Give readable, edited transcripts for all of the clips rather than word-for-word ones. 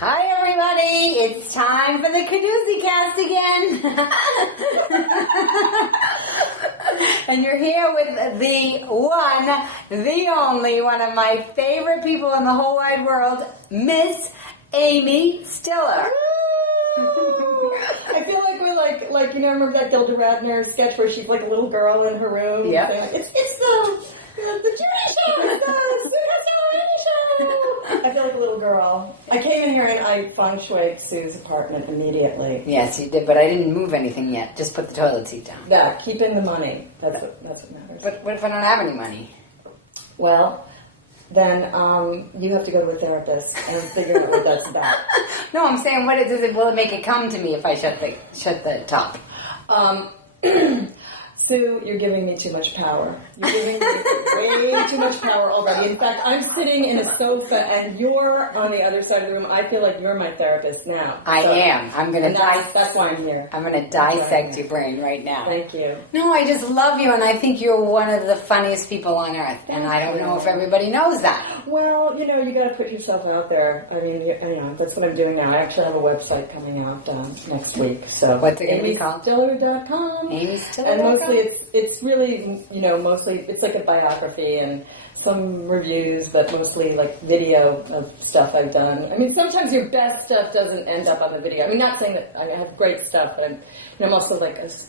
Hi everybody, it's time for the Kadoozie Kast again. And you're here with the one, the only, one of my favorite people in the whole wide world, Miss Amy Stiller. I feel like we're like remember that Gilda Radner sketch where she's like a little girl in her room? Yeah. It's the Judy Show! It's the Sue Costello Show! I feel like a little girl. I came in here and I feng shuied Sue's apartment immediately. Yes, you did, but I didn't move anything yet. Just put the toilet seat down. Yeah, keep in the money. That's what matters. But what if I don't have any money? Well, then you have to go to a therapist and figure out what that's about. No, I'm saying, will it make it come to me if I shut the top? Sue, you're giving me too much power. You're giving me way too much power already. In fact, I'm sitting in a sofa and you're on the other side of the room. I feel like you're my therapist now. I am. I'm going to that's why I'm here. I'm going to dissect your brain right now. Thank you. No, I just love you, and I think you're one of the funniest people on earth. And I don't know if everybody knows that. Well, you got to put yourself out there. I mean, that's what I'm doing now. I actually have a website coming out next week. So what's it going to be called? AmyStiller.com. AmyStiller.com. And mostly it's really, mostly it's like a biography and some reviews, but mostly like video of stuff I've done. I mean, sometimes your best stuff doesn't end up on the video. I mean, not saying that I have great stuff, but I'm also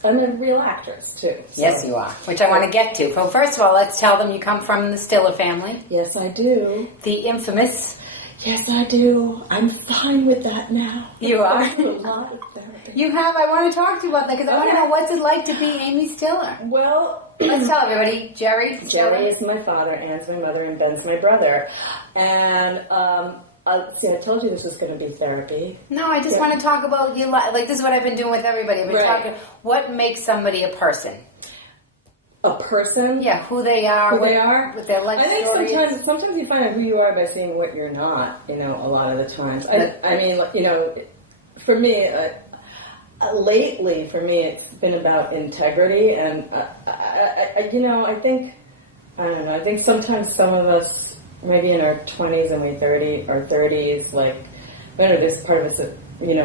I'm a real actress too. So. Yes, you are, which I want to get to. Well, first of all, let's tell them you come from the Stiller family. Yes, I do. The infamous. Yes, I do. I'm fine with that now. You are? A lot of therapy. You have. I want to talk to you about that because I want to know what's it like to be Amy Stiller. Well, let's tell everybody. Jerry is my father, Ann's my mother, and Ben's my brother. And see, I told you this was going to be therapy. No, I just want to talk about you. Like this is what I've been doing with everybody. I've been talking. What makes somebody a person? A person? Yeah, who they are. Who they are? With their life stories. I think sometimes you find out who you are by seeing what you're not, a lot of the times. I mean, for me, lately, for me, it's been about integrity. And, I think sometimes some of us, maybe in our 20s and our 30s, there's part of us that,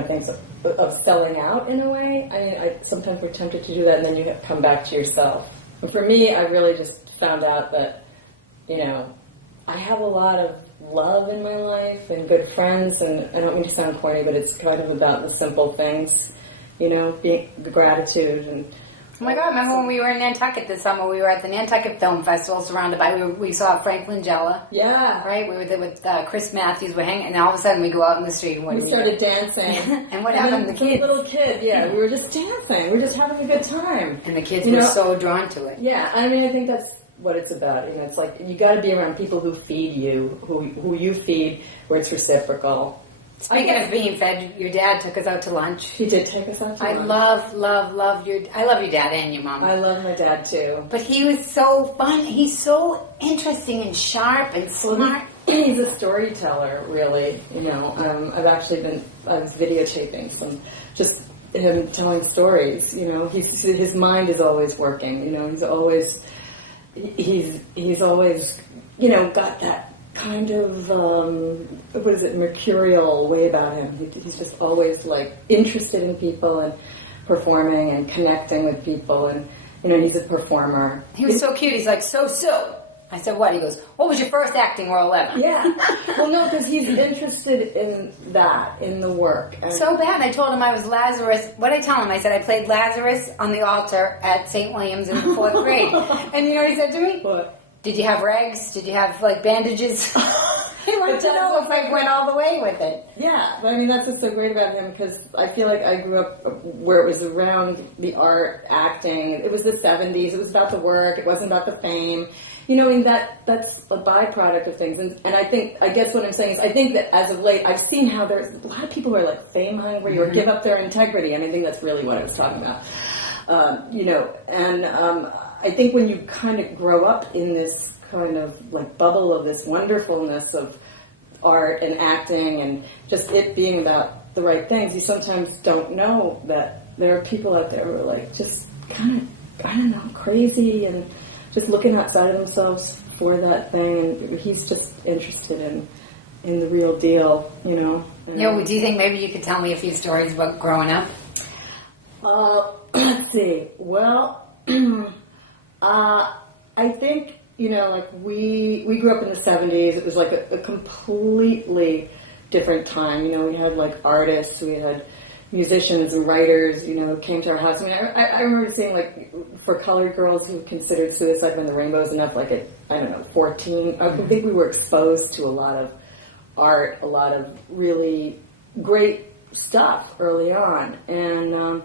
things of selling out in a way. I mean, sometimes we're tempted to do that, and then you come back to yourself. But for me, I really just found out that, I have a lot of love in my life and good friends, and I don't mean to sound corny, but it's kind of about the simple things, being the gratitude and. Oh my God! Remember when we were in Nantucket this summer? We were at the Nantucket Film Festival, surrounded by we saw Frank Langella. Yeah, right. We were there with Chris Matthews. We're hanging, and all of a sudden we go out in the street. And we started dancing. And what happened? The kids, little kid. Yeah, we were just dancing. We were just having a good time. And the kids were so drawn to it. Yeah, I mean, I think that's what it's about. It's like you got to be around people who feed you, who you feed, where it's reciprocal. Speaking of being fed, your dad took us out to lunch. He did take us out to lunch. I love your dad and your mom. I love my dad too. But he was so fun. He's so interesting and sharp and smart. He's a storyteller, really. I was videotaping some, just him telling stories. His mind is always working. He's always got that kind of mercurial way about him. He's just always interested in people and performing and connecting with people, and he's a performer. He was so cute. He's like, so I said, what? He goes, what was your first acting role ever? Yeah. Well, no, because he's interested in that, in the work. So bad. I told him I was Lazarus. What did I tell him? I said I played Lazarus on the altar at St. William's in the 4th grade. And you know what he said to me? What? Did you have rags? Did you have bandages? He wanted to know if I went all the way with it. Yeah, but I mean that's what's so great about him, because I feel like I grew up where it was around the art, acting. It was the 70s. It was about the work. It wasn't about the fame. That's a byproduct of things. And I guess what I'm saying is I think that as of late I've seen how there's a lot of people who are fame hungry or give up their integrity, and I think that's really what I was talking about. I think when you kind of grow up in this kind of bubble of this wonderfulness of art and acting and just it being about the right things, you sometimes don't know that there are people out there who are just kind of, I don't know, crazy and just looking outside of themselves for that thing. And he's just interested in the real deal, you know. Do you think maybe you could tell me a few stories about growing up? Let's see. Well, I think, like we grew up in the 70s. It was like a completely different time. We had like artists, we had musicians and writers, came to our house. I mean, I remember seeing like for colored girls who considered Suicide when the Rainbow's Enough, like at, 14. I think we were exposed to a lot of art, a lot of really great stuff early on. And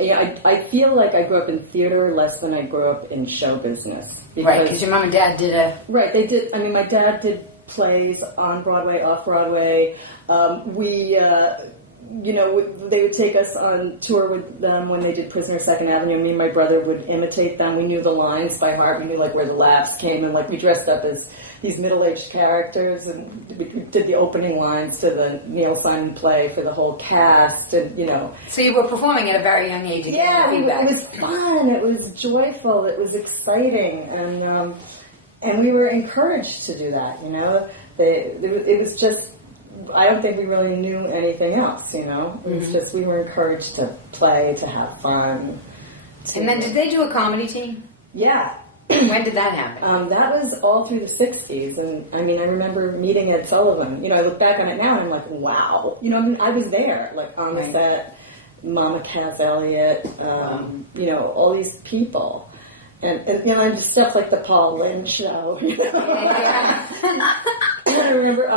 I feel like I grew up in theater less than I grew up in show business. Right, because your mom and dad did a... Right, they did. I mean, my dad did plays on Broadway, off Broadway. They would take us on tour with them when they did Prisoner Second Avenue. Me and my brother would imitate them. We knew the lines by heart. We knew like where the laughs came, and like we dressed up as these middle-aged characters, and we did the opening lines to the Neil Simon play for the whole cast, and So you were performing at a very young age. Yeah, it was fun. It was joyful. It was exciting, and we were encouraged to do that. It was just. I don't think we really knew anything else, It was just, we were encouraged to play, to have fun. And then did they do a comedy team? Yeah. When did that happen? That was all through the 60s. And, I remember meeting Ed Sullivan. I look back on it now and I'm like, wow. I was there, like, on the set. Mama Cass Elliott, all these people. And just stuff like the Paul Lynde show, I remember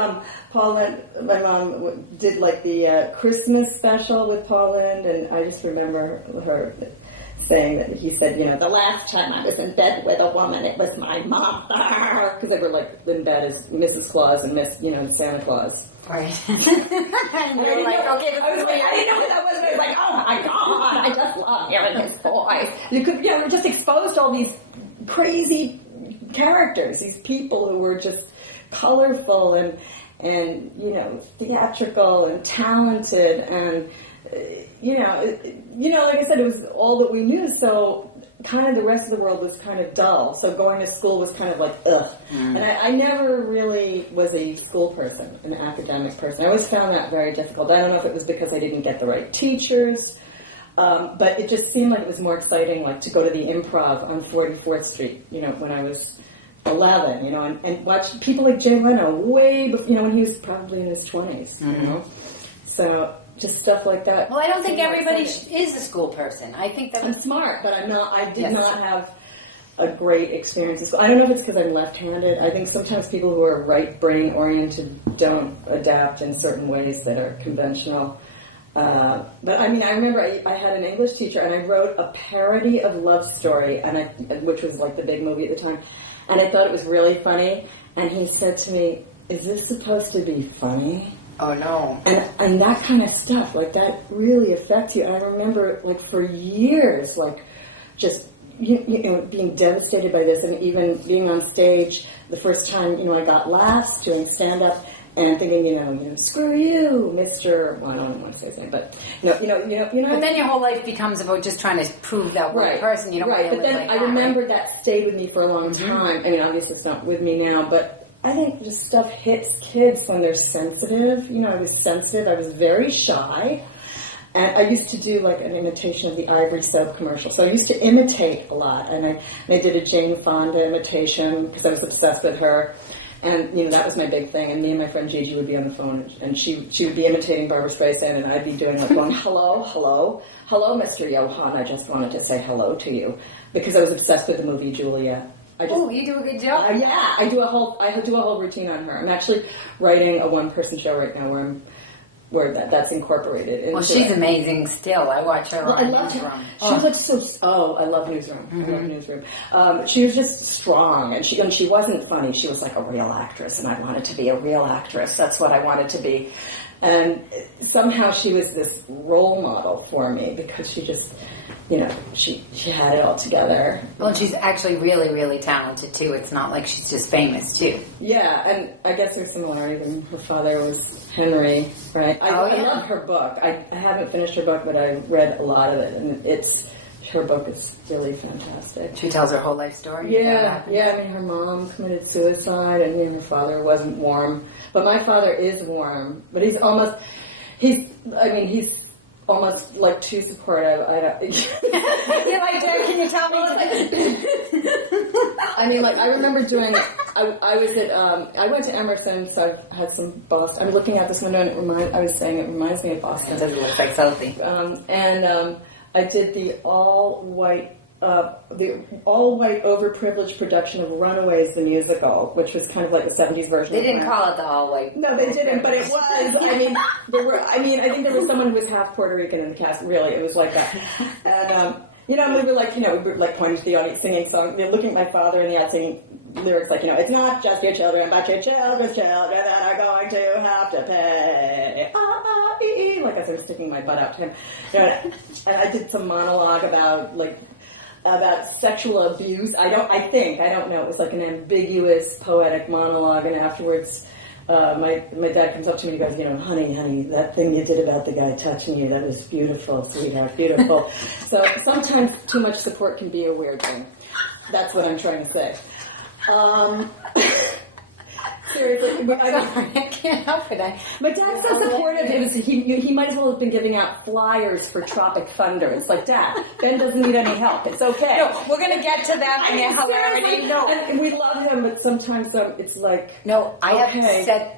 Paul Lynde, my mom did like the Christmas special with Paul Lynde, and I just remember her saying that he said, the last time I was in bed with a woman, it was my mother, because they were like in bed as Mrs. Claus and Santa Claus. Right. And you're like, okay, I didn't know what that was. I was like, oh my God, I just love hearing his voice. We're just exposed to all these crazy characters, these people who were just colorful and theatrical and talented, and like I said, it was all that we knew. So kind of the rest of the world was kind of dull. So going to school was kind of like ugh. And I never really was a school person, an academic person. I always found that very difficult. I don't know if it was because I didn't get the right teachers, but it just seemed like it was more exciting, like to go to the Improv on 44th Street. When I was 11, and watch people like Jay Leno way before, when he was probably in his 20s, So just stuff like that. Well, I don't think everybody is a school person. I think that I'm smart, but I'm not. I did not have a great experience in school. I don't know if it's because I'm left-handed. I think sometimes people who are right brain oriented don't adapt in certain ways that are conventional. But I remember I had an English teacher, and I wrote a parody of Love Story, which was like the big movie at the time. And I thought it was really funny. And he said to me, "Is this supposed to be funny?" Oh, no. And that kind of stuff, like, that really affects you. And I remember, like, for years, like, just, being devastated by this. And even being on stage the first time, I got laughs doing stand-up. And thinking, screw you, Mr. Well, I don't want to say his name, but But then your whole life becomes about just trying to prove that one person. You don't want to But then like I that, remember that stayed with me for a long time. Obviously it's not with me now, but I think just stuff hits kids when they're sensitive. I was sensitive. I was very shy. And I used to do like an imitation of the Ivory Soap commercial. So I used to imitate a lot. And I did a Jane Fonda imitation because I was obsessed with her. And, that was my big thing. And me and my friend Gigi would be on the phone, and she would be imitating Barbara Streisand, and I'd be doing like going, hello, hello, hello, Mr. Johann. I just wanted to say hello to you, because I was obsessed with the movie Julia. You do a good job. Yeah, I do a whole routine on her. I'm actually writing a one-person show right now where that's incorporated into she's amazing still. I watch her on Newsroom. She was like I love Newsroom. I love Newsroom. She was just strong, and she wasn't funny. She was like a real actress, and I wanted to be a real actress. That's what I wanted to be. And somehow she was this role model for me, because she just, she had it all together. Well, she's actually really, really talented, too. It's not like she's just famous, too. Yeah, and I guess there's similarities. Her father was Henry, right? I love her book. I haven't finished her book, but I read a lot of it, and her book is really fantastic. She tells her whole life story. Yeah. I mean, her mom committed suicide, and her father wasn't warm. But my father is warm. But he's almost like too supportive. You're like, Jared, can you tell me? I mean, like, I remember doing. I was at. I went to Emerson, so I've had some Boston. I'm looking out this window, and it reminds me of Boston. It doesn't look like something. I did the all white overprivileged production of Runaways the musical, which was kind of like the 70s version. They didn't call it the all white. No, they didn't, but it was. I mean, I think there was someone who was half Puerto Rican in the cast. Really, it was like that. And we were like pointing to the audience singing songs. Looking at my father in the eye singing lyrics like, it's not just your children, but your children's children that are going to have to pay. Like as I was sticking my butt out to him. And I did some monologue about sexual abuse. I don't know. It was like an ambiguous, poetic monologue, and afterwards, my dad comes up to me and goes, honey, that thing you did about the guy touching you, that was beautiful, sweetheart, beautiful. So sometimes too much support can be a weird thing. That's what I'm trying to say. Seriously, I can't help it. My dad's so supportive. He might as well have been giving out flyers for Tropic Thunder. It's like, Dad, Ben doesn't need any help. It's okay. No, we're going to get to that in their hilarity. No, and we love him, but sometimes it's like, no. I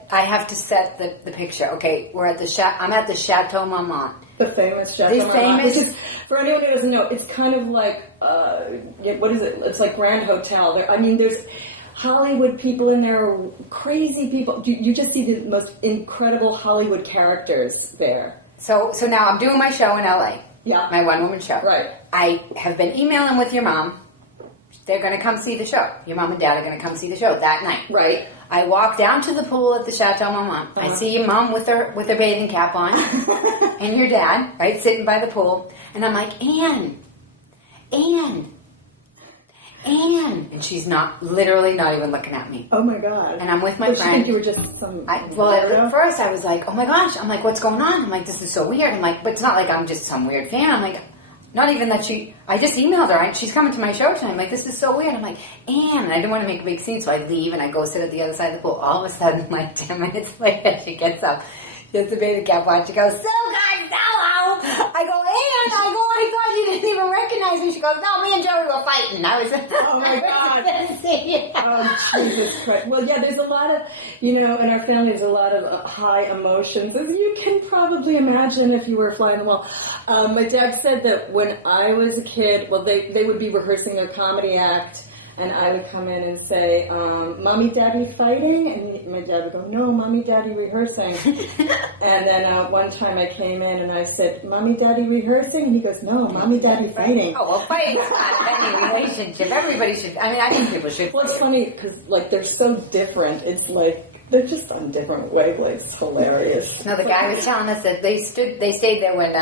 have to set the picture. Okay, we're at I'm at the Chateau Marmont. The famous Chateau Marmont, which is, for anyone who doesn't know, it's kind of like what is it? It's like Grand Hotel. There's Hollywood people in there, crazy people. You just see the most incredible Hollywood characters there. So now I'm doing my show in LA. Yeah. My one-woman show. Right. I have been emailing with your mom. They're going to come see the show. Your mom and dad are going to come see the show that night. Right. I walk down to the pool at the Chateau Marmont. Uh-huh. I see your mom with her bathing cap on, and your dad, right, sitting by the pool. And I'm like, Anne. And she's literally not even looking at me. Oh my God. And I'm with my friend. She think you were just some at first I was like, oh my gosh. I'm like, what's going on? I'm like, this is so weird. I'm like, but it's not like I'm just some weird fan. I'm like, not even that I just emailed her. She's coming to my show tonight. I'm like, this is so weird. I'm like, Anne. And I didn't want to make a big scene, so I leave and I go sit at the other side of the pool. All of a sudden, like 10 minutes later, she gets up. She has the bathing cap on. She goes, so guys, hello. I go, Anne. I thought you didn't even recognize me. She goes, no, me and Joey were fighting. I was, oh my God. Oh, Jesus Christ. Well, yeah, there's a lot of, in our family, there's a lot of high emotions, as you can probably imagine if you were flying the wall. My dad said that when I was a kid, well, they would be rehearsing their comedy act, and I would come in and say, Mommy, Daddy fighting? And my dad would go, no, Mommy, Daddy rehearsing. And then one time I came in and I said, Mommy, Daddy rehearsing? And he goes, no, Mommy, Daddy fighting. Oh, well, fighting's not any relationship. Everybody should, I think people should. Well, it's funny because, they're so different. It's like, they're just on different wavelengths. It's hilarious. No, the guy was telling us that they stayed there when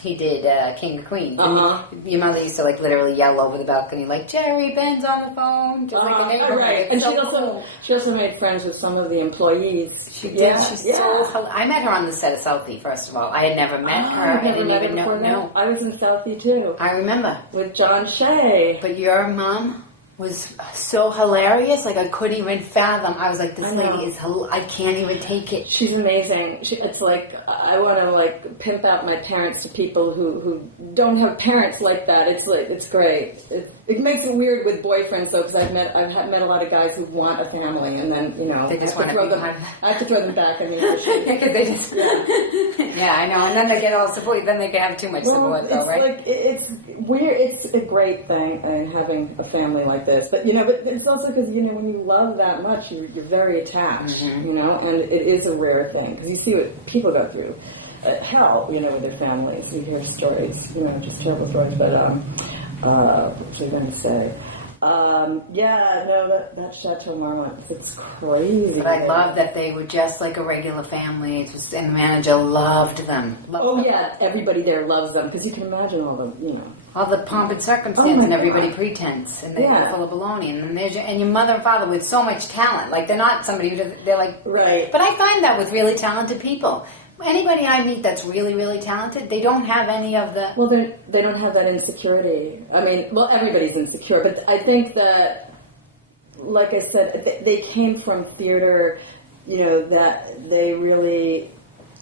he did King of Queens. Uh-huh. Your mother used to literally yell over the balcony like, Jerry, Ben's on the phone, just like the neighborhood. Right. And she also made friends with some of the employees. She did. Yeah. She's so. I met her on the set of Southie. First of all, I had never met her. I didn't even know. No, I was in Southie too. I remember with John Shea. But your mom was so hilarious, I couldn't even fathom. I was like, this lady is I can't even take it. She's amazing. It's like, I want to pimp out my parents to people who don't have parents like that. It's great. It makes it weird with boyfriends though, because I've met a lot of guys who want a family, and then they just want to throw them. I have to throw them back. Because they just yeah, I know. And then they get all supportive. Then they can have too much support, though, right? It's weird. It's a great thing having a family like this, but but it's also because when you love that much, you're very attached, and it is a rare thing because you see what people go through. Hell, with their families. You hear stories, just terrible stories. But what was I going to say? That Chateau Marmont, it's crazy. But I love that they were just like a regular family, and the manager loved them. Everybody there loves them, because you can imagine all the pomp and circumstance, and everybody pretense, and they're full of baloney, and your mother and father with so much talent. They're not somebody who they're like, right. But I find that with really talented people, Anybody I meet that's really, really talented, they don't have any of the... Well, they don't have that insecurity. I mean, well, everybody's insecure, but I think that, like I said, they came from theater, that they really...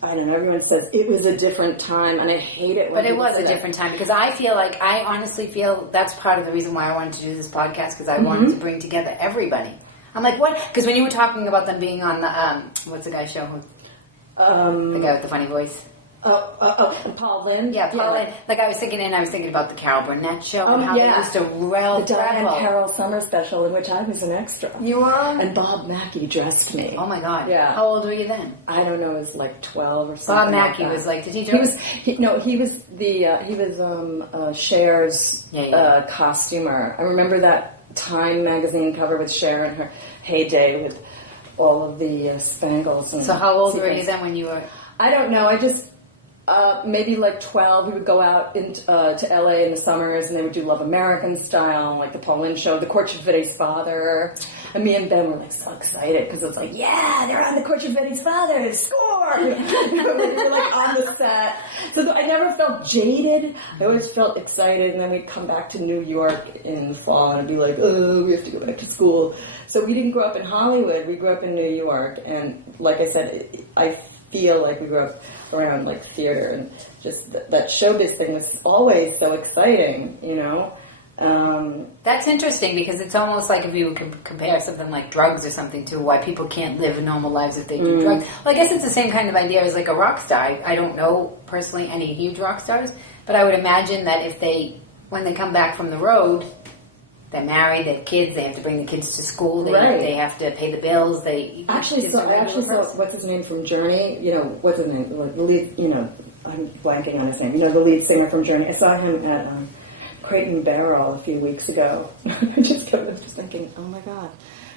I don't know, everyone says it was a different time, and I hate it when But it was a different time, because I honestly feel that's part of the reason why I wanted to do this podcast, because I wanted to bring together everybody. I'm like, what? Because when you were talking about them being on the, what's the guy's show? The guy with the funny voice. Paul Lynn? Yeah, Paul Lynn. Like, I was thinking about the Carol Burnett show and how they used to the Diane Carroll summer special in which I was an extra. You were? And Bob Mackie dressed me. Oh, my God. Yeah. How old were you then? I don't know, it was like 12 or something. Bob Mackie was like, did he dress? He was Cher's costumer. I remember that Time magazine cover with Cher in her heyday with all of the spangles. And so how old were you then when you were? I don't know. I just maybe like 12. We would go out to LA in the summers, and they would do Love American Style, like the Paul Lynn show, The Courtship of Eddie's Father. And me and Ben were like so excited because it was like, yeah, they're on The Courtship of Eddie's Father, score! We were like on the set. So I never felt jaded. I always felt excited, and then we'd come back to New York in the fall and be like, oh, we have to go back to school. So we didn't grow up in Hollywood. We grew up in New York, and like I said, I feel like we grew up around like theater, and just that showbiz thing was always so exciting, That's interesting, because it's almost like if you would compare something like drugs or something to why people can't live normal lives if they do drugs. Well, I guess it's the same kind of idea as like a rock star. I don't know personally any huge rock stars, but I would imagine that when they come back from the road, they're married, they have kids, they have to bring the kids to school, they have to pay the bills. I actually saw what's his name from Journey. What's his name? Like the lead. I'm blanking on his name. The lead singer from Journey. I saw him at Crate and Barrel a few weeks ago. I just kept thinking, oh my God,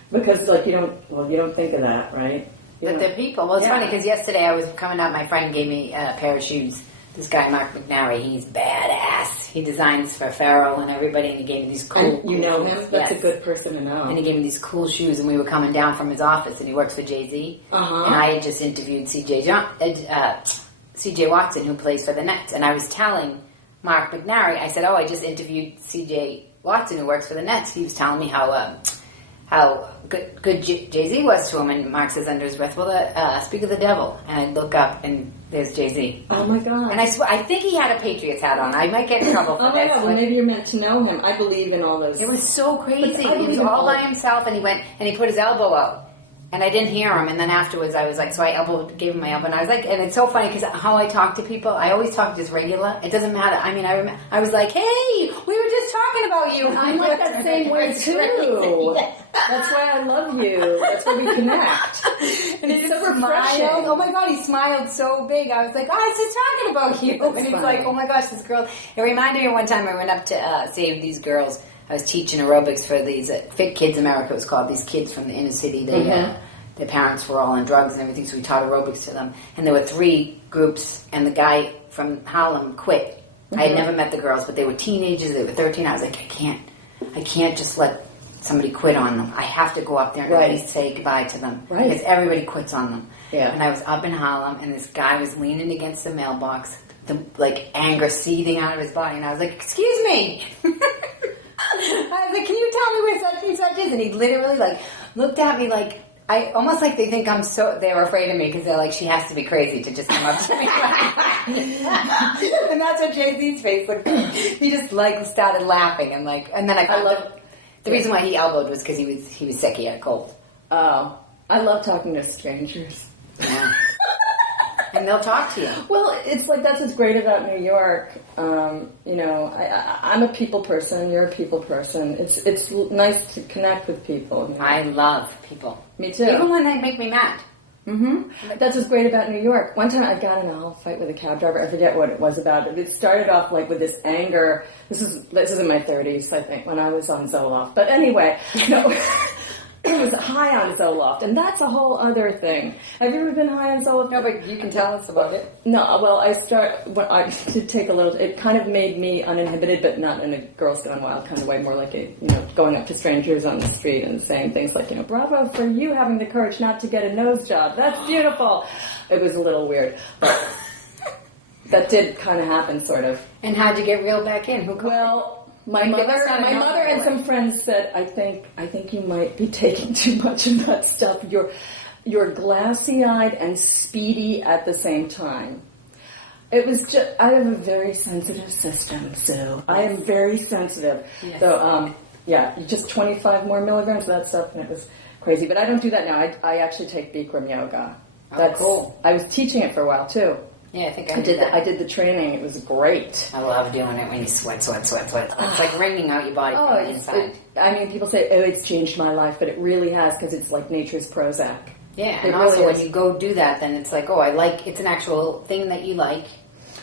because like you don't think of that, right? That they're people. Well, it's funny because yesterday I was coming out. My friend gave me a pair of shoes. This guy, Mark McNary, he's badass. He designs for Pharrell and everybody, and he gave me these cool you know shoes. him? That's a good person to know. And he gave me these cool shoes, and we were coming down from his office, and he works for Jay-Z. And I had just interviewed C.J. Watson, who plays for the Nets. And I was telling Mark McNary, I said, I just interviewed C.J. Watson, who works for the Nets. He was telling me how good Jay-Z was to him, and Mark says under his breath, well, speak of the devil. And I look up, and there's Jay-Z. Oh my God. And I think he had a Patriots hat on. I might get in trouble for this. Well, maybe you're meant to know him. I believe in all those. It was so crazy. He was all by himself, and he went, and he put his elbow out. And I didn't hear him, and then afterwards I was like, so I gave him my elbow, and I was like, and it's so funny because how I talk to people, I always talk just regular. It doesn't matter. I mean, I was like, hey, we were just talking about you. I'm like that same way too. That's why I love you. That's why we connect. And he so refreshing. Oh my God, he smiled so big. I was like, I was just talking about you. That's and he's funny. like, oh my gosh, this girl. It reminded me of one time I went up to save these girls. I was teaching aerobics for these Fit Kids America, it was called. These kids from the inner city. Their parents were all on drugs and everything, so we taught aerobics to them. And there were 3 groups, and the guy from Harlem quit. I had never met the girls, but they were teenagers. They were 13. I was like, I can't just let somebody quit on them. I have to go up there and really say goodbye to them. Right. Because everybody quits on them. Yeah. And I was up in Harlem, and this guy was leaning against the mailbox, anger seething out of his body. And I was like, excuse me. I was like, can you tell me where such and such is? And he literally looked at me almost like they think they were afraid of me because they're like, she has to be crazy to just come up to me. And that's what Jay-Z's face looked like. He just started laughing and then I found the reason why he elbowed was because he was sick, he had a cold. Oh, I love talking to strangers. Yeah. And they'll talk to you. Well, it's like that's what's great about New York. I'm a people person. You're a people person. It's nice to connect with people. I love people. Me too. Even when they make me mad. That's what's great about New York. One time I got in a whole fight with a cab driver. I forget what it was about. It started off with this anger. This is in my 30s, I think, when I was on Zoloft. But anyway, was high on Zoloft, and that's a whole other thing. Have you ever been high on Zoloft? No, but you can tell us about it. No, well, I did take a little. It kind of made me uninhibited, but not in a Girls Gone Wild kind of way. More like going up to strangers on the street and saying things like, "Bravo for you having the courage not to get a nose job. That's beautiful." It was a little weird, but that did kind of happen, sort of. And how'd you get reeled back in? My mother and some friends said, I think you might be taking too much of that stuff. You're glassy-eyed and speedy at the same time. It was just, I have a very sensitive system, so I am very sensitive. Yes. So, just 25 more milligrams of that stuff, and it was crazy. But I don't do that now. I actually take Bikram yoga. That's cool. I was teaching it for a while, too. Yeah, I think I did that. I did the training. It was great. I love doing it when you sweat. It's like wringing out your body from the inside. People say, it's changed my life, but it really has, because it's like nature's Prozac. Yeah, and also when you go do that, then it's like, it's an actual thing that you like.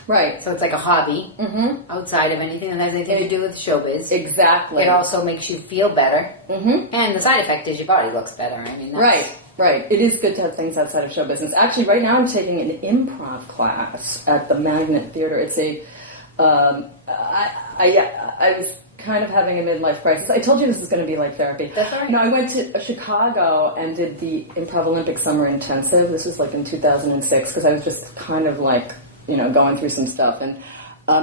Right. So it's like a hobby outside of anything that has anything to do with showbiz. Exactly. It also makes you feel better. Mm-hmm. And the side effect is your body looks better. I mean, Right. It is good to have things outside of show business. Actually, right now I'm taking an improv class at the Magnet Theater. It's I was kind of having a midlife crisis. I told you this was going to be like therapy. That's right. I went to Chicago and did the Improv Olympic Summer Intensive. This was like in 2006 because I was just kind of like, going through some stuff. And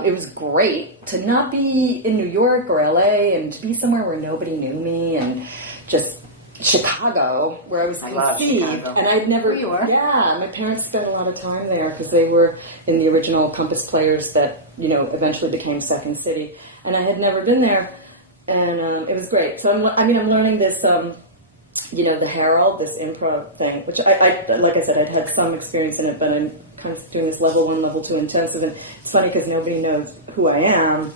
it was great to not be in New York or LA and to be somewhere where nobody knew me and just Chicago, where I was conceived, and I'd never. You were? Yeah, my parents spent a lot of time there because they were in the original Compass Players that eventually became Second City, and I had never been there, and it was great. So I'm learning this, the Herald, this improv thing, which I like I said, I'd had some experience in it, but I'm kind of doing this level 1, level 2 intensive, and it's funny because nobody knows who I am,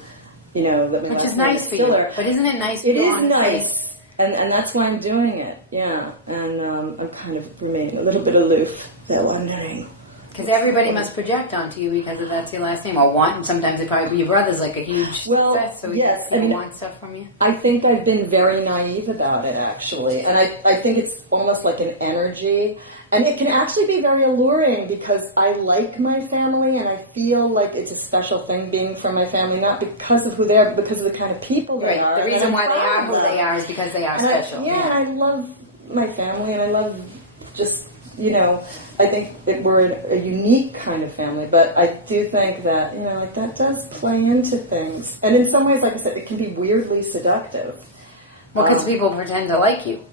which is nice for you. But isn't it nice? It is nice. And that's why I'm doing it, yeah. And I'm kind of remaining a little bit aloof. They're wondering. Because everybody must project onto you because that's your last name. Or want. Sometimes it probably your brother's like a huge success, so yes, he wants stuff from you. I think I've been very naive about it, actually. And I think it's almost like an energy. And it can actually be very alluring because I like my family and I feel like it's a special thing being from my family, not because of who they are, but because of the kind of people they are. The reason why they are who they are is because they are special. I love my family and I love just, I think we're a unique kind of family, but I do think that, that does play into things. And in some ways, like I said, it can be weirdly seductive. Well, because people pretend to like you.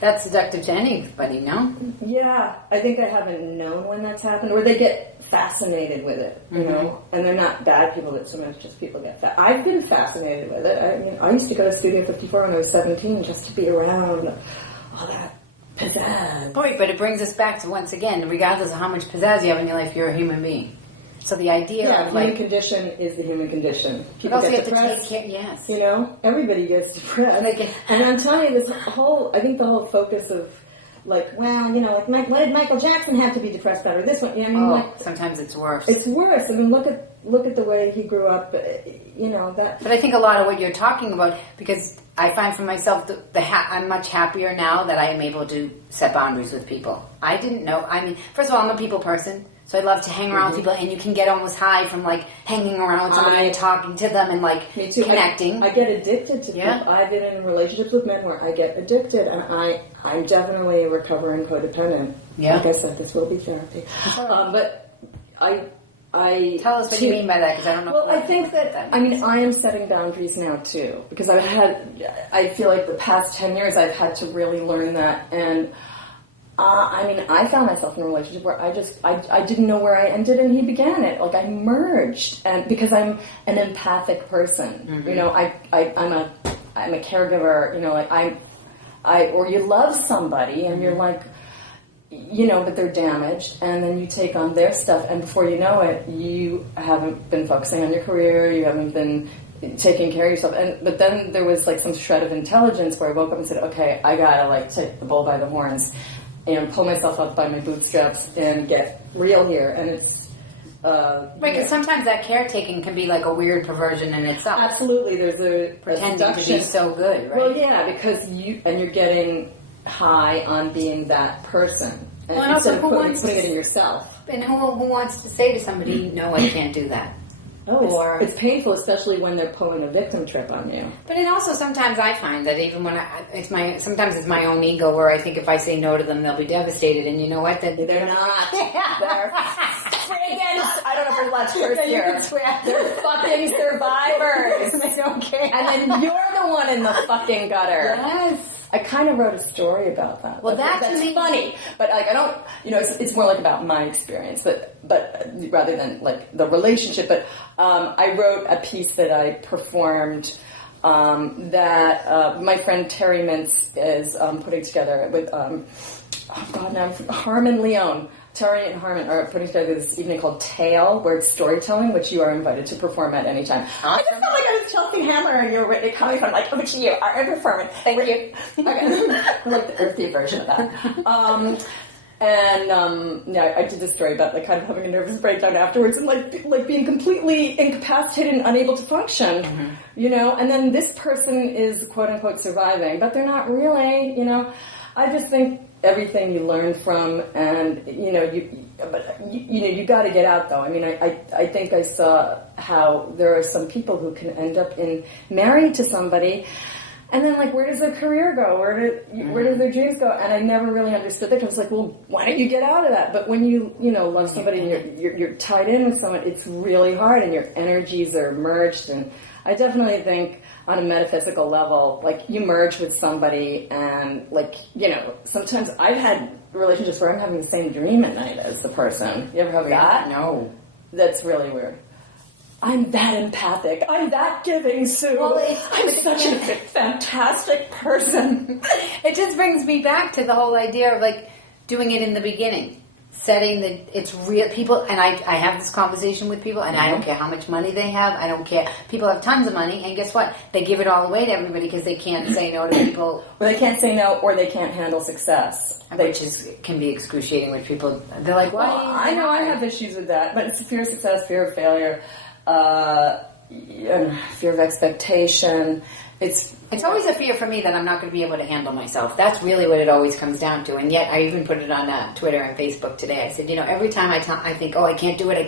That's seductive to anybody, no? Yeah, I think they haven't known when that's happened, or they get fascinated with it, and they're not bad people, that sometimes just people get I've been fascinated with it. I used to go to Studio 54 when I was 17 just to be around all that pizzazz. Right, but it brings us back to, once again, regardless of how much pizzazz you have in your life, you're a human being. So the idea of the human condition is the human condition. People get depressed. Yes. Everybody gets depressed. And I'm telling you, I think the whole focus of, what did Michael Jackson have to be depressed about, or this one? Sometimes it's worse. It's worse. I mean, look at the way he grew up. That. But I think a lot of what you're talking about, because I find for myself I'm much happier now that I am able to set boundaries with people. I didn't know. I mean, first of all, I'm a people person. So I love to hang around with people, and you can get almost high from hanging around with somebody and talking to them and me too. Connecting. I get addicted to people. I've been in relationships with men where I get addicted, and I'm definitely a recovering codependent. Yeah. Like I said, this will be therapy. But I tell us what you mean by that, because I don't know. Well, I think that I am setting boundaries now too, because I feel like the past 10 years I've had to really learn that, and. I found myself in a relationship where I didn't know where I ended and he began it. I merged, and because I'm an empathic person, I'm a caregiver. Or you love somebody and you're but they're damaged, and then you take on their stuff, and before you know it, you haven't been focusing on your career, you haven't been taking care of yourself, but then there was some shred of intelligence where I woke up and said, okay, I gotta take the bull by the horns and pull myself up by my bootstraps and get real here. And it's because sometimes that caretaking can be like a weird perversion in itself. Absolutely, there's a pretending to be so good, right? Well, yeah, because you're getting high on being that person. Well, and also, instead of putting it in yourself. And who wants to say to somebody, no, I can't do that? Oh, it's painful, especially when they're pulling a victim trip on you. But it also sometimes I find that even when sometimes it's my own ego where I think if I say no to them, they'll be devastated. And you know what? They're not. They're friggin', I don't know if we're allowed to curse here. They're fucking survivors. They don't care. And then you're the one in the fucking gutter. Yes. I kind of wrote a story about that. Well, that's funny, but like I don't, it's more like about my experience, but rather than like the relationship. But I wrote a piece that I performed that my friend Terry Mintz is putting together with Harmon Leone. Terry and Harmon are putting together this evening called Tale, where it's storytelling, which you are invited to perform at any time. Awesome. I just felt like I was Chelsea Handler and you were coming from like, which you are a performance. Thank you. Okay. I like the earthy version of that. I did this story about like kind of having a nervous breakdown afterwards and like being completely incapacitated and unable to function, and then this person is quote unquote surviving, but they're not really, I just think everything you learn from, and you got to get out though. I mean, I think I saw how there are some people who can end up married to somebody, and then like where does their career go? Where does their dreams go? And I never really understood that. I was like, well, why don't you get out of that? But when you love somebody and you're tied in with someone, it's really hard, and your energies are merged. And I definitely think, on a metaphysical level, like you merge with somebody and like, sometimes I've had relationships where I'm having the same dream at night as the person. You ever have that? No. That's really weird. I'm that empathic. I'm that giving, Sue. Well, I'm such a fantastic person. It just brings me back to the whole idea of like doing it in the beginning. Setting that it's real people, and I have this conversation with people, and I don't care how much money they have. I don't care. People have tons of money, and guess what? They give it all away to everybody because they can't say no to people. Or they can't say no, or they can't handle success. Which can be excruciating with people. They're like, why? Well, I know I have issues with that, but it's fear of success, fear of failure, fear of expectation. It's always a fear for me that I'm not going to be able to handle myself. That's really what it always comes down to. And yet I even put it on Twitter and Facebook today. I said, every time I think, oh, I can't do it,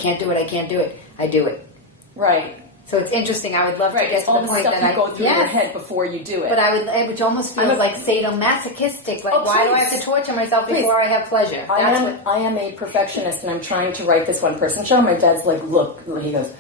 I do it. Right. So it's interesting. I would love to get to the point that I go through your head before you do it. But I would almost feel like sadomasochistic. Like, why do I have to torture myself before I have pleasure? I am a perfectionist, and I'm trying to write this one-person show. My dad's like, look, he goes,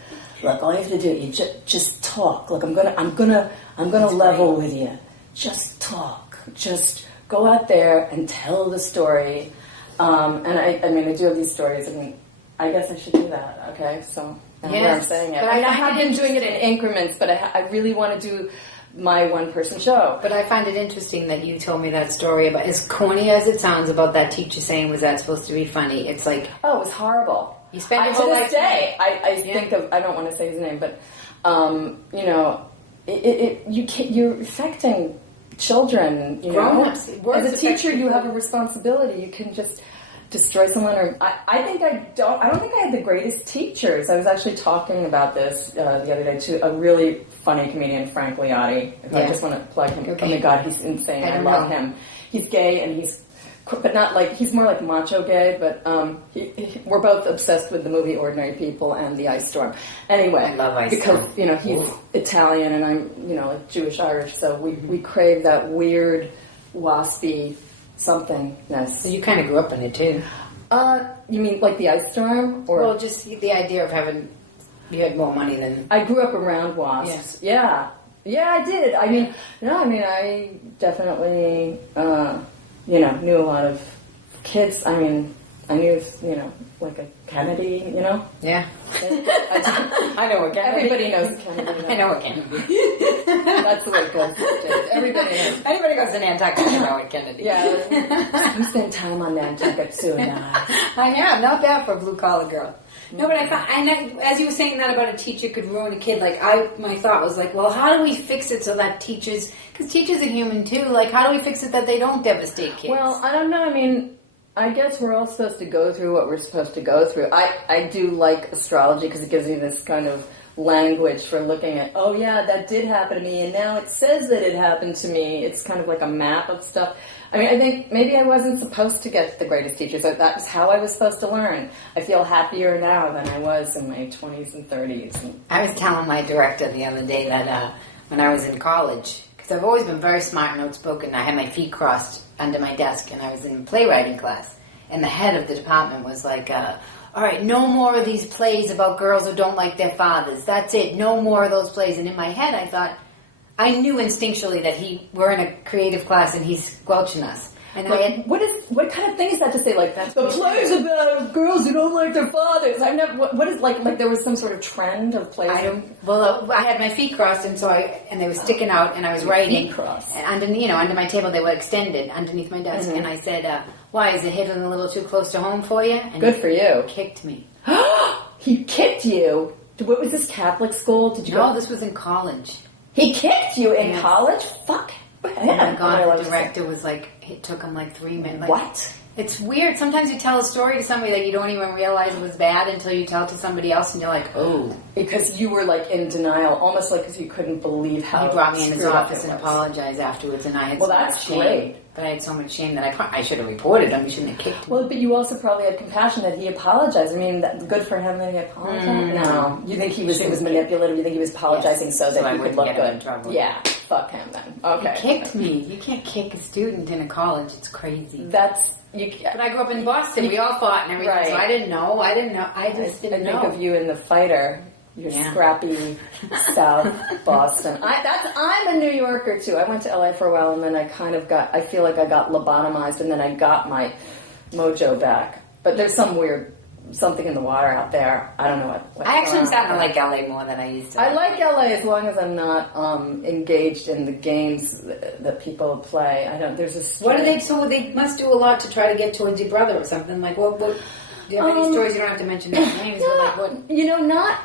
look, all you have to do is just talk. Look, I'm gonna level with you. Just talk. Just go out there and tell the story. And I do have these stories. I mean, I guess I should do that. Okay, so that's where I'm saying it. But I have been doing it in increments, but I really want to do my one-person show. But I find it interesting that you told me that story about, as corny as it sounds, about that teacher saying, was that supposed to be funny? It's like, oh, it was horrible. You spend your whole life. To this day, I think of, I don't want to say his name, but, you're affecting children, Grown-ups. As a teacher, you have a responsibility. You can just destroy someone, or I don't think I had the greatest teachers. I was actually talking about this the other day to a really funny comedian, Frank Liotti. If I just want to plug him. Okay. Oh my God, he's insane. I love him. He's gay, and but not like, he's more like macho gay, but we're both obsessed with the movie Ordinary People and The Ice Storm. Anyway, I love Ice Storm. Because, he's Italian and I'm, Jewish-Irish, so we crave that weird, waspy somethingness. So you kind of grew up in it too. You mean like The Ice Storm? Or? Well, just the idea of you had more money than... I grew up around wasps. Yes. Yeah, I did. I definitely... knew a lot of kids. I mean, I knew, like a Kennedy, Yeah. I know a Kennedy. Everybody knows a Kennedy. I know a Kennedy. That's the way it goes. Everybody knows. Anybody goes to Nantucket, I know a Kennedy. Yeah. You spend time on Nantucket, Sue and I am. Not bad for a blue-collar girl. No, but as you were saying that about a teacher could ruin a kid, my thought was like, well, how do we fix it so that teachers, because teachers are human too, like, how do we fix it that they don't devastate kids? Well, I don't know. I mean, I guess we're all supposed to go through what we're supposed to go through. I do like astrology because it gives me this kind of language for looking at, oh yeah, that did happen to me, and now it says that it happened to me. It's kind of like a map of stuff. I mean, I think maybe I wasn't supposed to get the greatest teachers. That was how I was supposed to learn. I feel happier now than I was in my 20s and 30s. I was telling my director the other day that when I was in college, because I've always been very smart and outspoken, I had my feet crossed under my desk, and I was in playwriting class, and the head of the department was like, all right, no more of these plays about girls who don't like their fathers. That's it. No more of those plays. And in my head, I thought, I knew instinctually that we're in a creative class and he's squelching us. And what kind of thing is that to say? Like, that's the plays about girls who don't like their fathers. I've never. What is like there was some sort of trend of plays? I had my feet crossed, and they were sticking out, and I was writing. Feet crossed. And under my table they were extended underneath my desk, and I said, "Why is it hitting a little too close to home for you?" And good for you. He kicked me. He kicked you. What was this, Catholic school? Did you? No, this was in college. He kicked you in college? Fuck. Oh my God, the director was like, it took him like 3 minutes. Like, what? It's weird. Sometimes you tell a story to somebody that you don't even realize was bad until you tell it to somebody else and you're like, oh. Because you were like in denial, almost like because you couldn't believe how he brought me in his office and apologized afterwards, and I had so much shame. Great. But I had so much shame that I should have reported him. He shouldn't have kicked me. Well, but you also probably had compassion that he apologized. I mean, good for him that he apologized. No. You think he was manipulative? You think he was apologizing so that he could look good? In trouble. Yeah. Fuck him then. Okay. He kicked me. You can't kick a student in a college. It's crazy. But I grew up in Boston. We all fought and everything, so I didn't know. I just didn't know. I think of you in The Fighter. You're scrappy South Boston. I'm a New Yorker too. I went to LA for a while, and then I feel like I got lobotomized, and then I got my mojo back. But there's something in the water out there. I don't know what I actually am starting to like LA more than I used to. I like LA as long as I'm not engaged in the games that people play. There's a what do they? So they must do a lot to try to get towards your brother or something. Like what? Do you have any stories? You don't have to mention their names. But like what?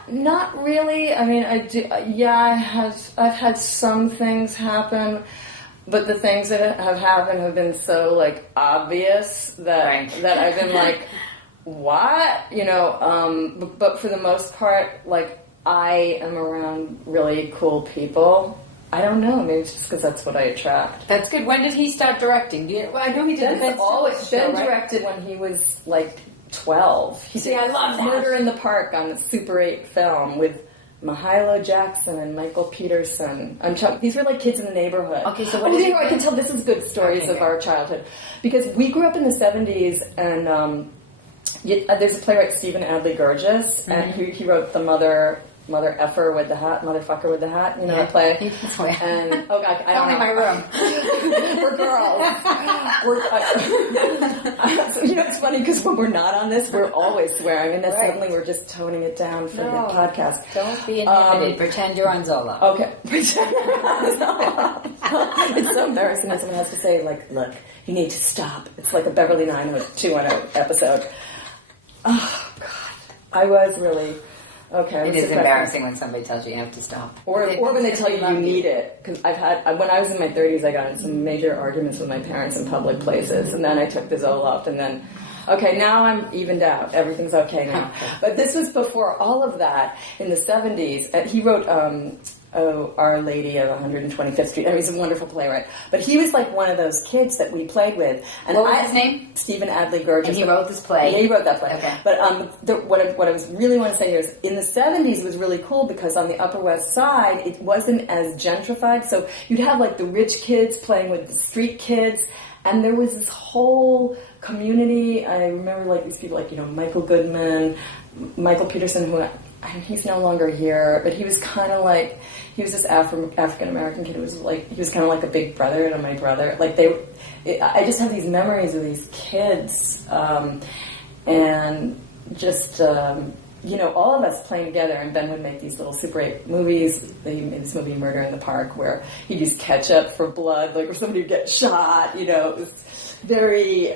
Not really. I mean, I do. Yeah, I've had some things happen. But the things that have happened have been so like obvious that I've been like, what? But for the most part, like, I am around really cool people. I don't know. Maybe it's just because that's what I attract. That's good. When did he start directing? I know he did. Ben directed when he was like 12. I love that. Murder in the Park on the Super 8 film with Mahalo Jackson and Michael Peterson. These were like kids in the neighborhood. Okay, so I can tell this is good stories of our childhood. Because we grew up in the 70s, and there's a playwright, Stephen Adley Gurgis, and he wrote The Mother Effer with the Hat, Motherfucker with the Hat, the play. And oh God, I don't know. My room. We're girls. It's funny because when we're not on this, we're always swearing, and then suddenly we're just toning it down for the podcast. Don't be inhibited. Pretend you're on Zola. Okay. Pretend you're on Zola. It's so embarrassing when someone has to say, like, look, you need to stop. It's like a Beverly 90210 episode. Oh God, I was really. Okay, it is embarrassing when somebody tells you you have to stop. Or when they tell you need it. Because when I was in my 30s, I got in some major arguments with my parents in public places. And then I took the Zoloft. And then, okay, now I'm evened out. Everything's okay now. But this was before all of that, in the 70s. He wrote Our Lady of 125th Street. I mean, he's a wonderful playwright. But he was like one of those kids that we played with. And what was his name? Stephen Adley Gurgis. And he wrote this play? Yeah, he wrote that play. Okay. But what I really want to say here is, in the 70s was really cool because on the Upper West Side, it wasn't as gentrified. So you'd have like the rich kids playing with the street kids. And there was this whole community. I remember like these people like, Michael Goodman, Michael Peterson, who... he's no longer here, but he was kind of like, he was this African American kid who was like, he was kind of like a big brother to my brother. Like I just have these memories of these kids, and just, all of us playing together, and Ben would make these little Super 8 movies. He made this movie, Murder in the Park, where he'd use ketchup for blood, like, or somebody would get shot, it was very,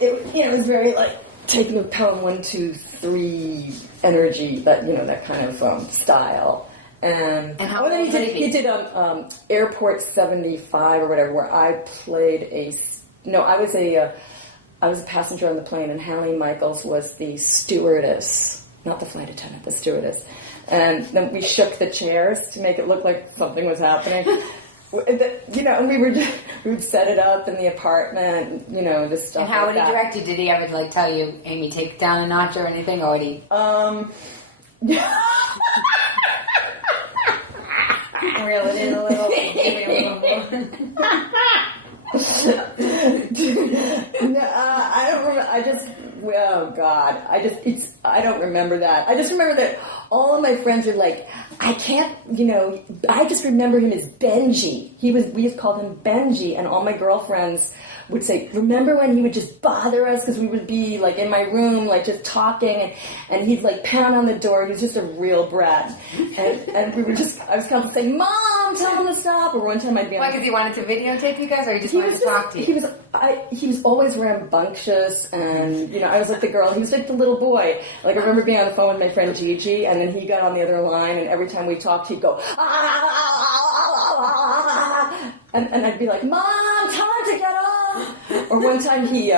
it was very like, taking a pound 1, 2, 3 energy, that kind of style. And how old did he did Airport 75 or whatever, where I played I was a passenger on the plane, and Hallie Michaels was the stewardess, not the flight attendant, the stewardess. And then we shook the chairs to make it look like something was happening. You know, and we would set it up in the apartment, you know, this stuff. And how like would he that. direct you? Did he ever like tell you, Amy, take it down a notch or anything, or would he? Reel it in a little. Give me a little more. No, I don't remember. Oh God, I don't remember that. I just remember that all of my friends are like, I can't, you know, I just remember him as Benji. We just called him Benji, and all my girlfriends would say, remember when he would just bother us because we would be like in my room, like just talking, and he'd like pound on the door. He was just a real brat, and we were just, I was constantly saying, Mom, tell him to stop. Or one time I'd be Why, because he wanted to videotape you guys, or he just wanted to talk to you? He was always rambunctious, and you know, I was like the girl. He was like the little boy. Like I remember being on the phone with my friend Gigi, and then he got on the other line, and every time we talked, he'd go, and I'd be like, Mom, tell him to get off. Or one time he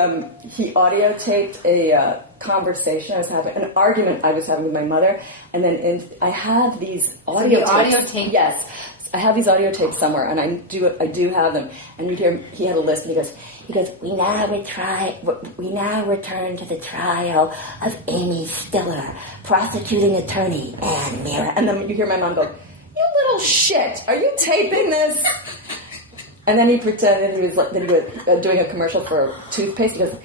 audio taped a conversation I was having, an argument I was having with my mother, and then I have these audio tapes. Yes, I have these audio tapes somewhere, and I do have them. And you hear he had a list, and he goes, we now return to the trial of Amy Stiller, prosecuting attorney Ann Mira. And then you hear my mom go, you little shit, are you taping this? And then he pretended he was doing a commercial for toothpaste. He goes,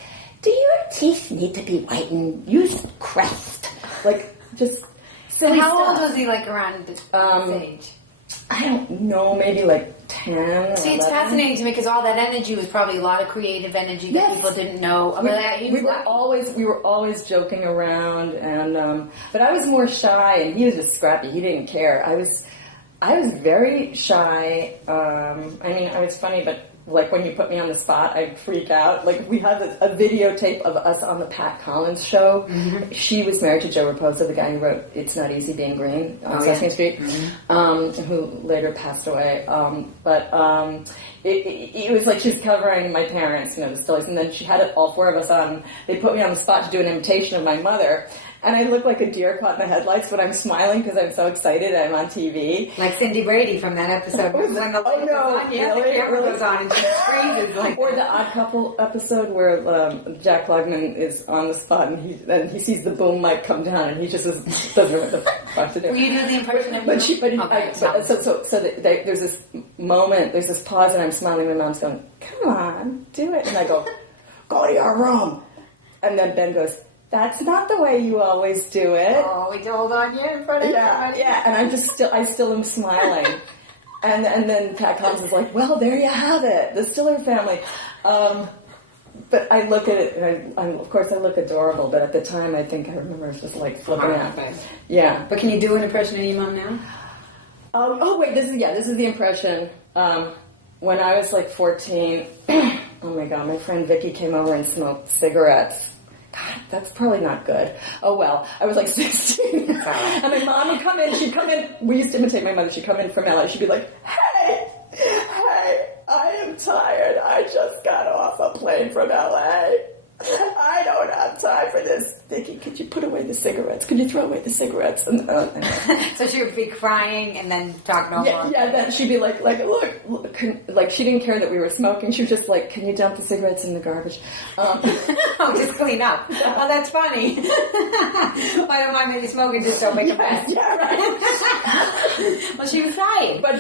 do your teeth need to be whitened? Use Crest. Like, just silly How stuff. old was he, like, around this age? I don't know, maybe like 10 See, or it's 11. fascinating to me because all that energy was probably a lot of creative energy that people didn't know. We were always joking around, and but I was more shy, and he was just scrappy. He didn't care. I was very shy. I mean, I was funny, but like when you put me on the spot, I'd freak out. Like we had a videotape of us on the Pat Collins show. Mm-hmm. She was married to Joe Raposa, the guy who wrote "It's Not Easy Being Green" on Sesame Street, who later passed away. It was like she was covering my parents, you know, the Stillers, and then she had all four of us on. They put me on the spot to do an imitation of my mother. And I look like a deer caught in the headlights, but I'm smiling because I'm so excited I'm on TV. Like Cindy Brady from that episode. When the light goes on, the camera goes on and she screams. Like or the Odd Couple episode where Jack Klugman is on the spot and he sees the boom mic come down and he just doesn't know what the fuck to do. Will you do the impression of there's this moment, there's this pause, and I'm smiling. My mom's going, "Come on, do it," and I go to your room, and then Ben goes, "That's not the way you always do it." Oh, we told on you in front of everybody. Yeah, and I still am smiling. and then Pat Collins is like, "Well, there you have it, the Stiller family." But I look at it, and of course I look adorable, but at the time I think I remember it was just like flipping out. Yeah. But can you do an impression of your mom now? Oh wait, this is the impression. When I was like 14, oh my God, my friend Vicky came over and smoked cigarettes. God, that's probably not good. Oh well, I was like 16. And my mom would come in, she'd come in, we used to imitate my mother, she'd come in from LA, she'd be like, hey, I am tired, I just got off a plane from LA. I don't have time for this. Vicky, could you put away the cigarettes? Could you throw away the cigarettes? And so she would be crying and then talk normal. Yeah. Then she'd be like, look, like she didn't care that we were smoking. She was just like, can you dump the cigarettes in the garbage? Oh, just clean up. Yeah. Oh, that's funny. I don't mind maybe smoking, just don't make a mess. Yeah, right. Well, she was trying. But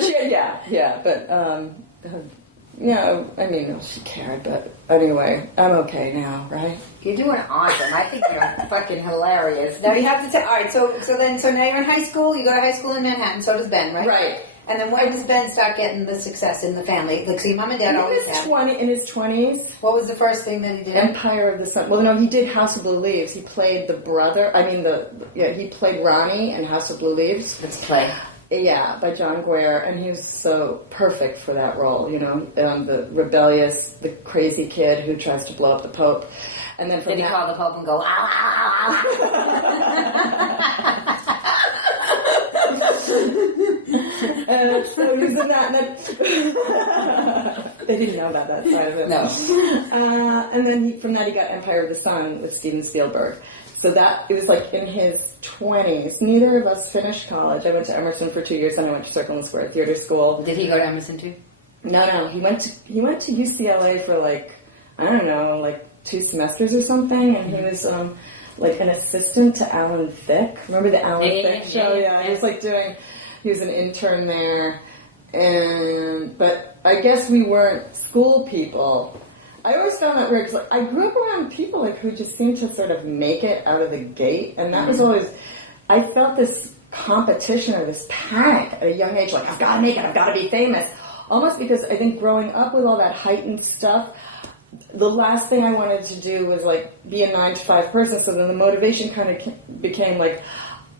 no, I mean, no, she cared, but anyway, I'm okay now, right? You're doing awesome. I think you're fucking hilarious. Now you have to all right, so now you're in high school, you go to high school in Manhattan, so does Ben, right? Right. And then when does Ben start getting the success in the family? Like, see, Mom and Dad always have. In his 20s. What was the first thing that he did? Empire of the Sun. Well, no, he did House of Blue Leaves. He played the brother, he played Ronnie in House of Blue Leaves. Let's play. Yeah, by John Guare, and he was so perfect for that role, you know, the rebellious, the crazy kid who tries to blow up the Pope. And then did he call the Pope and go, ah, and so he was in that, and then they didn't know about that side of it. No. And then from that he got Empire of the Sun with Steven Spielberg. So that, it was like in his 20s. Neither of us finished college. I went to Emerson for 2 years, and I went to Circle and Square Theater School. Did he go to Emerson too? No. He went to UCLA for like, I don't know, like 2 semesters or something, and he was like an assistant to Alan Thicke. Remember the Alan Thicke show? Yeah, he was like he was an intern there, but I guess we weren't school people. I always found that weird, because I grew up around people like who just seemed to sort of make it out of the gate, and that was always, I felt this competition or this panic at a young age, like, I've got to make it, I've got to be famous. Almost because I think growing up with all that heightened stuff, the last thing I wanted to do was like be a 9-to-5 person, so then the motivation kind of became like,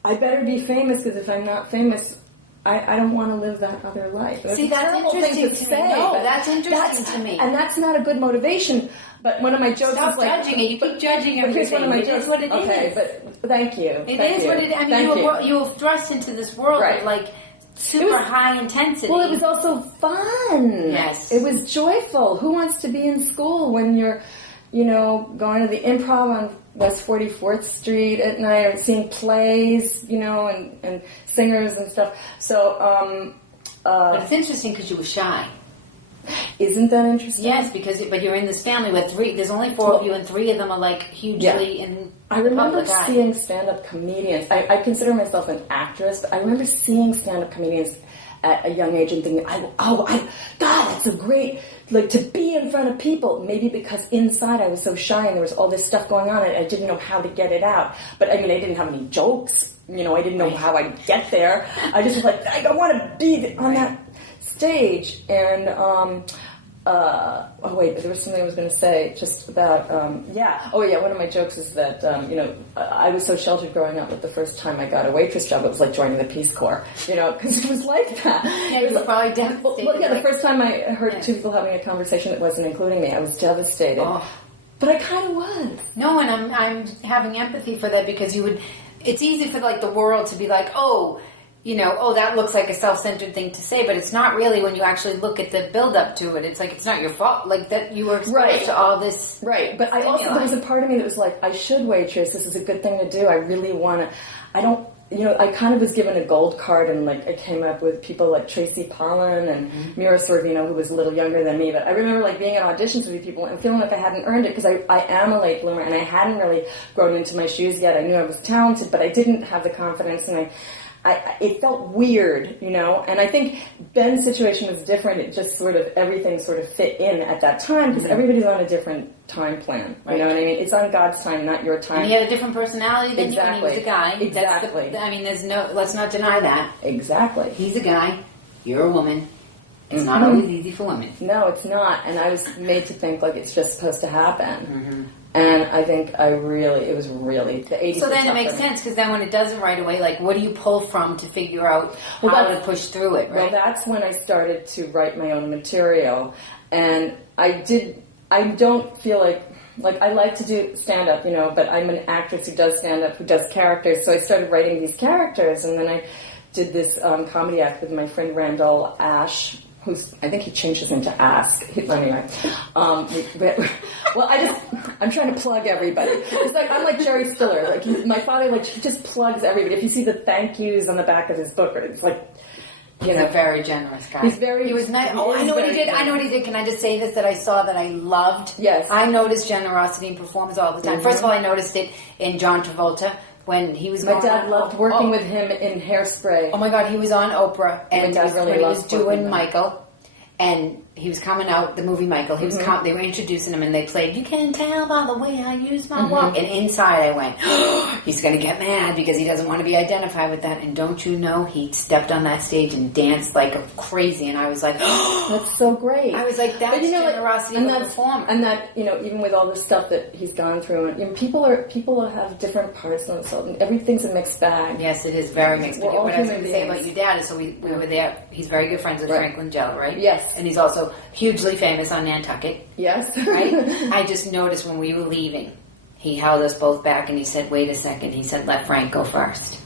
I better be famous, because if I'm not famous, I don't want to live that other life. See, that's interesting to me. No, that's interesting to me. And that's not a good motivation. But one of my jokes Stop is like... judging it. You keep judging everything. But here's one of my jokes. It is what it is. Okay, but thank you. It is what it is. I mean, you were thrust into this world of like super high intensity. Well, it was also fun. Yes. It was joyful. Who wants to be in school when you're, going to the Improv on West 44th Street at night, or seeing plays, and singers and stuff. So, but it's interesting because you were shy. Isn't that interesting? Yes, but you're in this family with 3. There's only 4 of you, and 3 of them are like hugely in. I remember seeing stand-up comedians. I consider myself an actress, but I remember seeing stand-up comedians at a young age and thinking, God, that's a great, like, to be in front of people. Maybe because inside I was so shy and there was all this stuff going on and I didn't know how to get it out. But I mean, I didn't have any jokes. I didn't know how I'd get there. I just was like, I want to be on that stage. And, there was something I was going to say just about, one of my jokes is that, I was so sheltered growing up that the first time I got a waitress job, it was like joining the Peace Corps, because it was like that. Yeah, you were probably devastated. Well, the first time I heard 2 people having a conversation that wasn't including me, I was devastated. Oh. But I kind of was. No, and I'm having empathy for that, because it's easy for like the world to be like, that looks like a self-centered thing to say, but it's not really when you actually look at the build-up to it. It's like, it's not your fault, like that you were exposed to all this. Right, but there was a part of me that was like, I should waitress, this is a good thing to do, I really want to, I kind of was given a gold card, and like I came up with people like Tracy Pollan and Mira Sorvino, who was a little younger than me, but I remember like being at auditions with people and feeling like I hadn't earned it, because I am a late bloomer and I hadn't really grown into my shoes yet. I knew I was talented, but I didn't have the confidence, and it felt weird, and I think Ben's situation was different. It just everything sort of fit in at that time, because everybody's on a different time plan. You know what I mean? It's on God's time, not your time. And he had a different personality than you, and he was a guy. Exactly. Let's not deny that. Exactly. He's a guy, you're a woman. It's not always easy for women. No, it's not. And I was made to think like it's just supposed to happen. And I think it was really the 80s. So then it makes sense, because then when it doesn't right away, like, what do you pull from to figure out how to push through it, right? Well, that's when I started to write my own material. And I don't feel like I like to do stand-up, but I'm an actress who does stand-up, who does characters. So I started writing these characters, and then I did this comedy act with my friend Randall Ash, I think he changed his name to Ask. Anyway, I'm trying to plug everybody. It's like, I'm like Jerry Stiller. Like, my father, he just plugs everybody. If you see the thank yous on the back of his book, it's like, He's a very generous guy. He was nice. Oh, I know what he did. I know what he did. Can I just say this that I saw that I loved? Yes. I noticed generosity in performers all the time. First of all, I noticed it in John Travolta. When he was my dad loved working with him in Hairspray. Oh my God, he was on Oprah, and when he was doing Michael, and he was coming out, the movie Michael, he was they were introducing him, and they played, "You can tell by the way I use my walk," and inside I went, he's going to get mad because he doesn't want to be identified with that, and don't you know, he stepped on that stage and danced like crazy, and I was like, that's so great. I was like, that's generosity of a performer. And that, even with all the stuff that he's gone through, and people have different parts of themselves, and everything's a mixed bag. Yes, it is very mixed. But what I was going to say about your dad is, so we were there, he's very good friends with Franklin Jello, right? Yes. And he's also hugely famous on Nantucket. Yes. Right? I just noticed when we were leaving, he held us both back and he said, "Wait a second." He said, "Let Frank go first."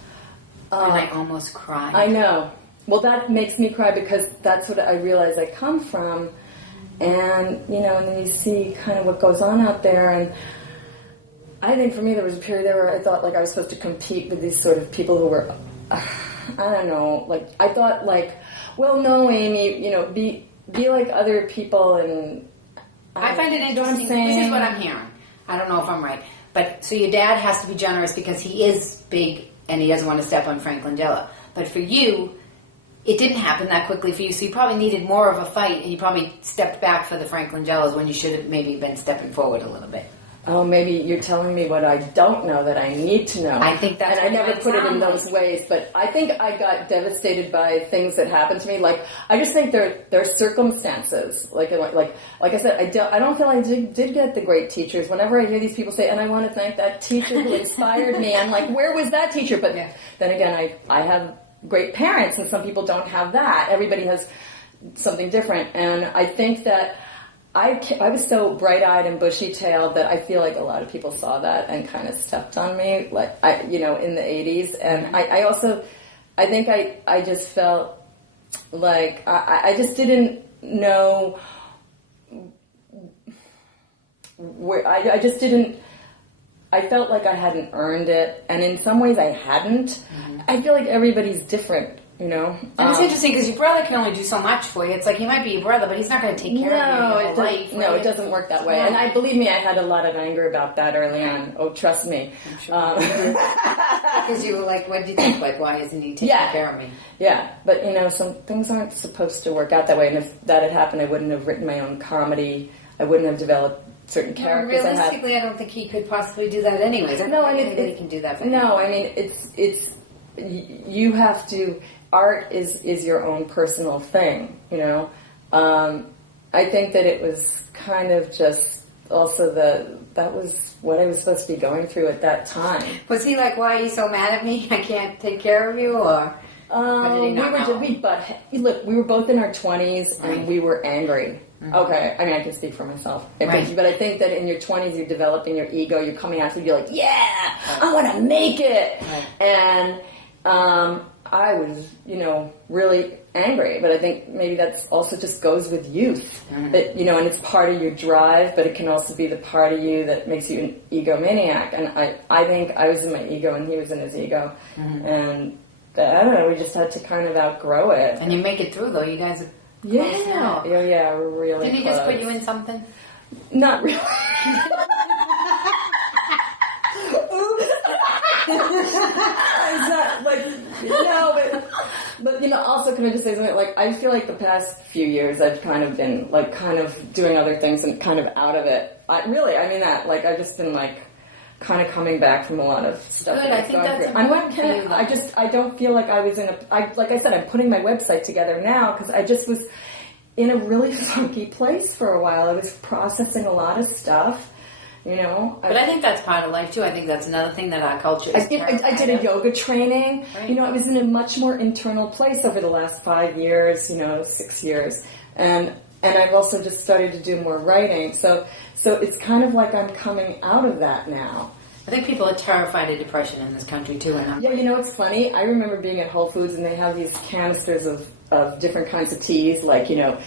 And I almost cried. I know. Well, that makes me cry because that's what I realize I come from. And, and then you see kind of what goes on out there. I think for me there was a period there where I thought like I was supposed to compete with these sort of people who were, I don't know, like I thought like, well, no, Amy, you know, be like other people, and I find it interesting. This is what I'm hearing. I don't know if I'm right, but so your dad has to be generous because he is big and he doesn't want to step on Frank Langella. But for you, it didn't happen that quickly for you, so you probably needed more of a fight, and you probably stepped back for the Frank Langellas when you should have maybe been stepping forward a little bit. Oh, maybe you're telling me what I don't know that I need to know. I think that's and I never put it in those ways, but I think I got devastated by things that happened to me. Like I just think there are circumstances. Like I said, I don't feel I did get the great teachers. Whenever I hear these people say, and I want to thank that teacher who inspired me, I'm like, where was that teacher? But then again, I have great parents, and some people don't have that. Everybody has something different, and I think that I was so bright-eyed and bushy-tailed that I feel like a lot of people saw that and kind of stepped on me, like in the 80s. And I think I just felt like I just didn't know where I just didn't. I felt like I hadn't earned it, and in some ways I hadn't. Mm-hmm. I feel like everybody's different. You know, and it's interesting because your brother can only do so much for you. It's like he might be your brother, but he's not going to take care of you your life. No, it doesn't work that way. And believe me, I had a lot of anger about that early on. Oh, trust me. I'm sure. Because you were like, "What do you think? Like, why isn't he taking care of me?" Yeah, but some things aren't supposed to work out that way. And if that had happened, I wouldn't have written my own comedy. I wouldn't have developed certain characters. Realistically, I don't think he could possibly do that anyways. No, I mean, anybody can do that. No, I mean, it's you have to. Art is your own personal thing, I think that it was kind of just also that was what I was supposed to be going through at that time. Was he like, why are you so mad at me? I can't take care of you, or did he not know? We were both in our 20s and we were angry. Mm-hmm. Okay, I mean, I can speak for myself. But I think that in your 20s, you're developing your ego, you're coming out to be like, I want to make it. Right. And I was, really angry, but I think maybe that's also just goes with youth. Mm-hmm. That, and it's part of your drive, but it can also be the part of you that makes you an egomaniac. And I think I was in my ego and he was in his ego. Mm-hmm. And I don't know, we just had to kind of outgrow it. And you make it through, though. You guys are close now. Yeah, we're really Didn't he close. just put you in something? Not really. It's not like but also can I just say something like I feel like the past few years I've kind of been like kind of doing other things and kind of out of it. I mean that like I've just been like kind of coming back from a lot of stuff. Good, I think that's important for you. I don't feel like I was like I said, I'm putting my website together now because I just was in a really funky place for a while. I was processing a lot of stuff. But I think that's part of life too. I think that's another thing that our culture is. I did a yoga training. Right. I was in a much more internal place over the last 5 years, 6 years, and I've also just started to do more writing. So it's kind of like I'm coming out of that now. I think people are terrified of depression in this country too. And it's funny. I remember being at Whole Foods and they have these canisters of different kinds of teas, like they're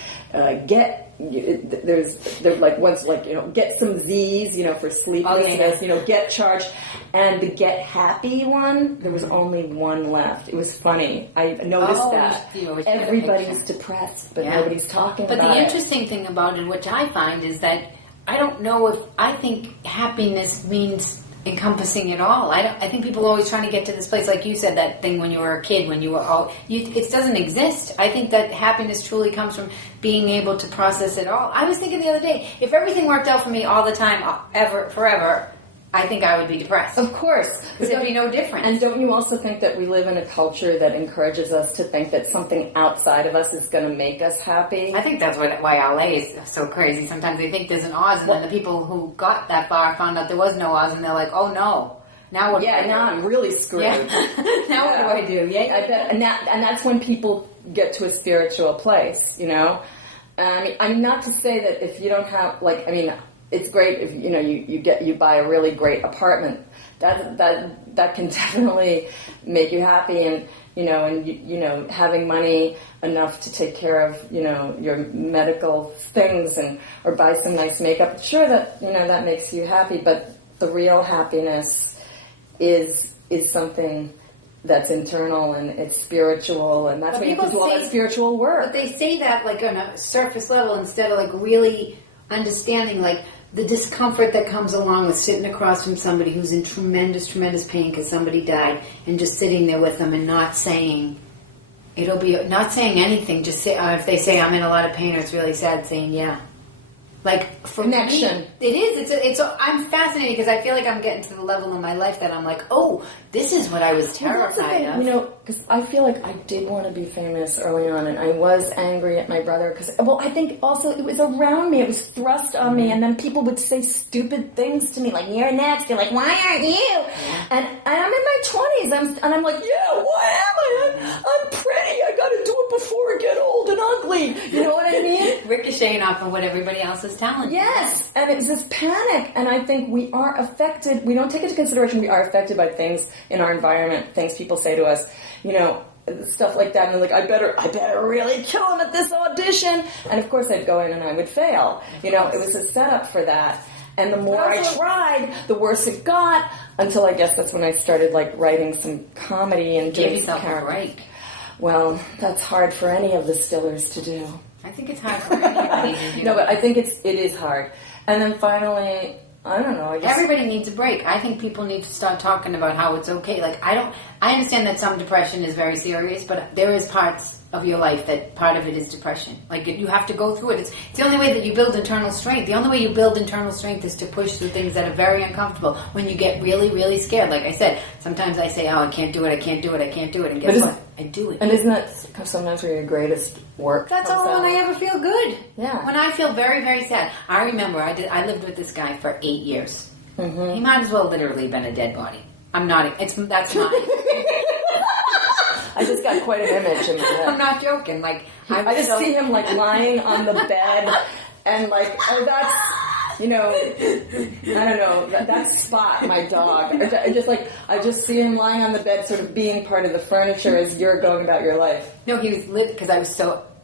like ones like get some Z's for sleeplessness, get charged, and the get happy one there was only one left. It was funny. I noticed that everybody's depressed, but nobody's talking about it. But the interesting thing about it, which I find, is that I think happiness means encompassing it all. I think people are always trying to get to this place, like you said, that thing when you were a kid, when you were it doesn't exist. I think that happiness truly comes from being able to process it all. I was thinking the other day, if everything worked out for me all the time, forever, I think I would be depressed. Of course. Because there'd be no difference. And don't you also think that we live in a culture that encourages us to think that something outside of us is going to make us happy? I think that's why LA is so crazy. Sometimes they think there's an Oz, and then the people who got that far found out there was no Oz, and they're like, oh no. Now what? Yeah, now I'm really screwed. Yeah. Now what do I do? Yeah, I bet, and that's when people get to a spiritual place, I mean, not to say that if you don't have, it's great if you buy a really great apartment. That can definitely make you happy, and having money enough to take care of your medical things or buy some nice makeup. Sure, that that makes you happy, but the real happiness is something that's internal and it's spiritual, and that's why you can do all that spiritual work. But they say that like on a surface level instead of like really understanding like the discomfort that comes along with sitting across from somebody who's in tremendous, tremendous pain because somebody died, and just sitting there with them and not saying, not saying anything, just say, if they say I'm in a lot of pain or it's really sad, saying yeah. Like for connection. Me, it is. I'm fascinated because I feel like I'm getting to the level in my life that I'm like, oh, this is what I was terrified of. You know, because I feel like I did want to be famous early on, and I was angry at my brother because, I think also it was around me, it was thrust on me, and then people would say stupid things to me, like you're next. You're like, why aren't you? Yeah. And I'm in my 20s, and I'm like, yeah, why am I? I'm pretty. I got to do it before I get old and ugly. You know what I mean? Ricocheting off of what everybody else is telling. Yes, and it's this panic, and I think we are affected. We don't take into consideration we are affected by things in our environment, things people say to us, you know, stuff like that, and they're like, I better really kill him at this audition, and of course I'd go in and I would fail. You know, it was a setup for that, and the more I tried, the worse it got, until I guess that's when I started like writing some comedy and doing some characters. Well, that's hard for any of the Stillers to do. I think it's hard for anybody to do. No, but I think it is hard. And then finally, I don't know. Everybody needs a break. I think people need to start talking about how it's okay. Like, I understand that some depression is very serious, but there is parts of your life that part of it is depression. Like, you have to go through it. It's the only way that you build internal strength. The only way you build internal strength is to push through things that are very uncomfortable. When you get really, really scared, like I said, sometimes I say, oh, I can't do it, I can't do it, I can't do it. And guess what? I do it. And isn't that sometimes where your greatest work That's all when I ever feel good. Yeah. When I feel very, very sad. I remember I lived with this guy for 8 years. Mm-hmm. He might as well literally been a dead body. I'm not. That's not. I just got quite an image in my head. I'm not joking. Like I just see him like lying on the bed, and like, oh, that's, you know, I don't know, that's Spot, my dog. I just see him lying on the bed, sort of being part of the furniture as you're going about your life. No, he was lit because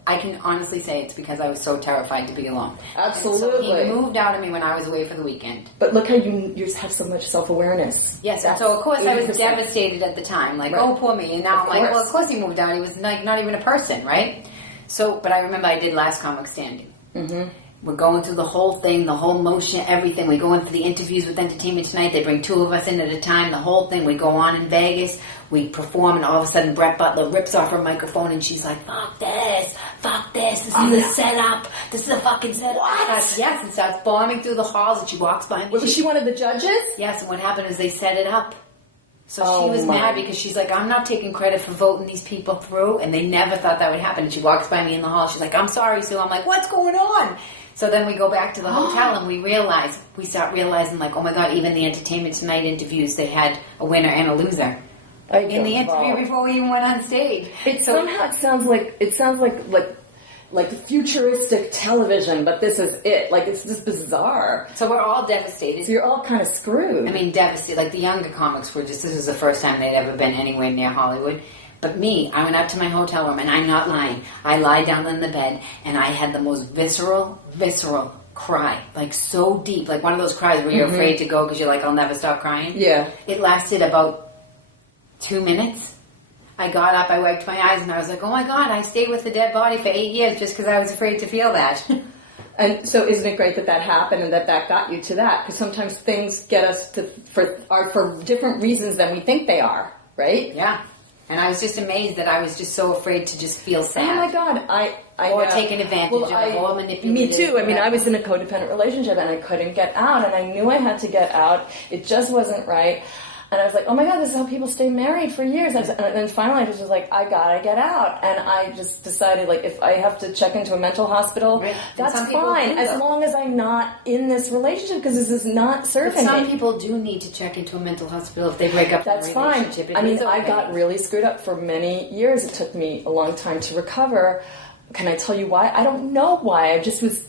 I can honestly say it's because I was so terrified to be alone. Absolutely. So he moved out of me when I was away for the weekend. But look how you just have so much self-awareness. Yes, and so of course 80%. I was devastated at the time. Like, oh, poor me. And now I'm like, well, of course he moved out. He was like not even a person, right? So, but I remember I did Last Comic Standing. Mm-hmm. We're going through the whole thing, the whole motion, everything. We go in for the interviews with Entertainment Tonight. They bring 2 of us in at a time, the whole thing. We go on in Vegas. We perform, and all of a sudden Brett Butler rips off her microphone, and she's like, fuck this. This is a setup. This is a fucking setup. What? Yes, and starts bombing through the halls, and she walks by me. Was she one of the judges? Yes, and what happened is they set it up. So she was mad because she's like, I'm not taking credit for voting these people through, and they never thought that would happen. And she walks by me in the hall. She's like, I'm sorry, Sue. I'm like, what's going on? So then we go back to the hotel and we start realizing like, oh my God, even the Entertainment Tonight interviews, they had a winner and a loser in the interview before we even went on stage. Somehow it sounds like futuristic television, but this is it. Like, it's just bizarre. So we're all devastated. So you're all kind of screwed. I mean, devastated. Like the younger comics were this was the first time they'd ever been anywhere near Hollywood. But me, I went up to my hotel room, and I'm not lying. I lie down in the bed, and I had the most visceral cry. Like, so deep. Like one of those cries where you're afraid to go because you're like, I'll never stop crying. Yeah. It lasted about 2 minutes. I got up, I wiped my eyes, and I was like, oh my God, I stayed with the dead body for 8 years just because I was afraid to feel that. And so isn't it great that happened and that got you to that? Because sometimes things get us for different reasons than we think they are, right? Yeah. And I was just amazed that I was just so afraid to just feel sad. Oh my God, or taken advantage of, or manipulated. Me too. I mean, I was in a codependent relationship and I couldn't get out, and I knew I had to get out. It just wasn't right. And I was like, oh my God, this is how people stay married for years. And then finally I was just like, I gotta get out. And I just decided, like, if I have to check into a mental hospital, that's fine, as long as I'm not in this relationship, because this is not serving me. But some people do need to check into a mental hospital if they break up that's in a relationship. Fine. I mean, I got really screwed up for many years. It took me a long time to recover. Can I tell you why? I don't know why.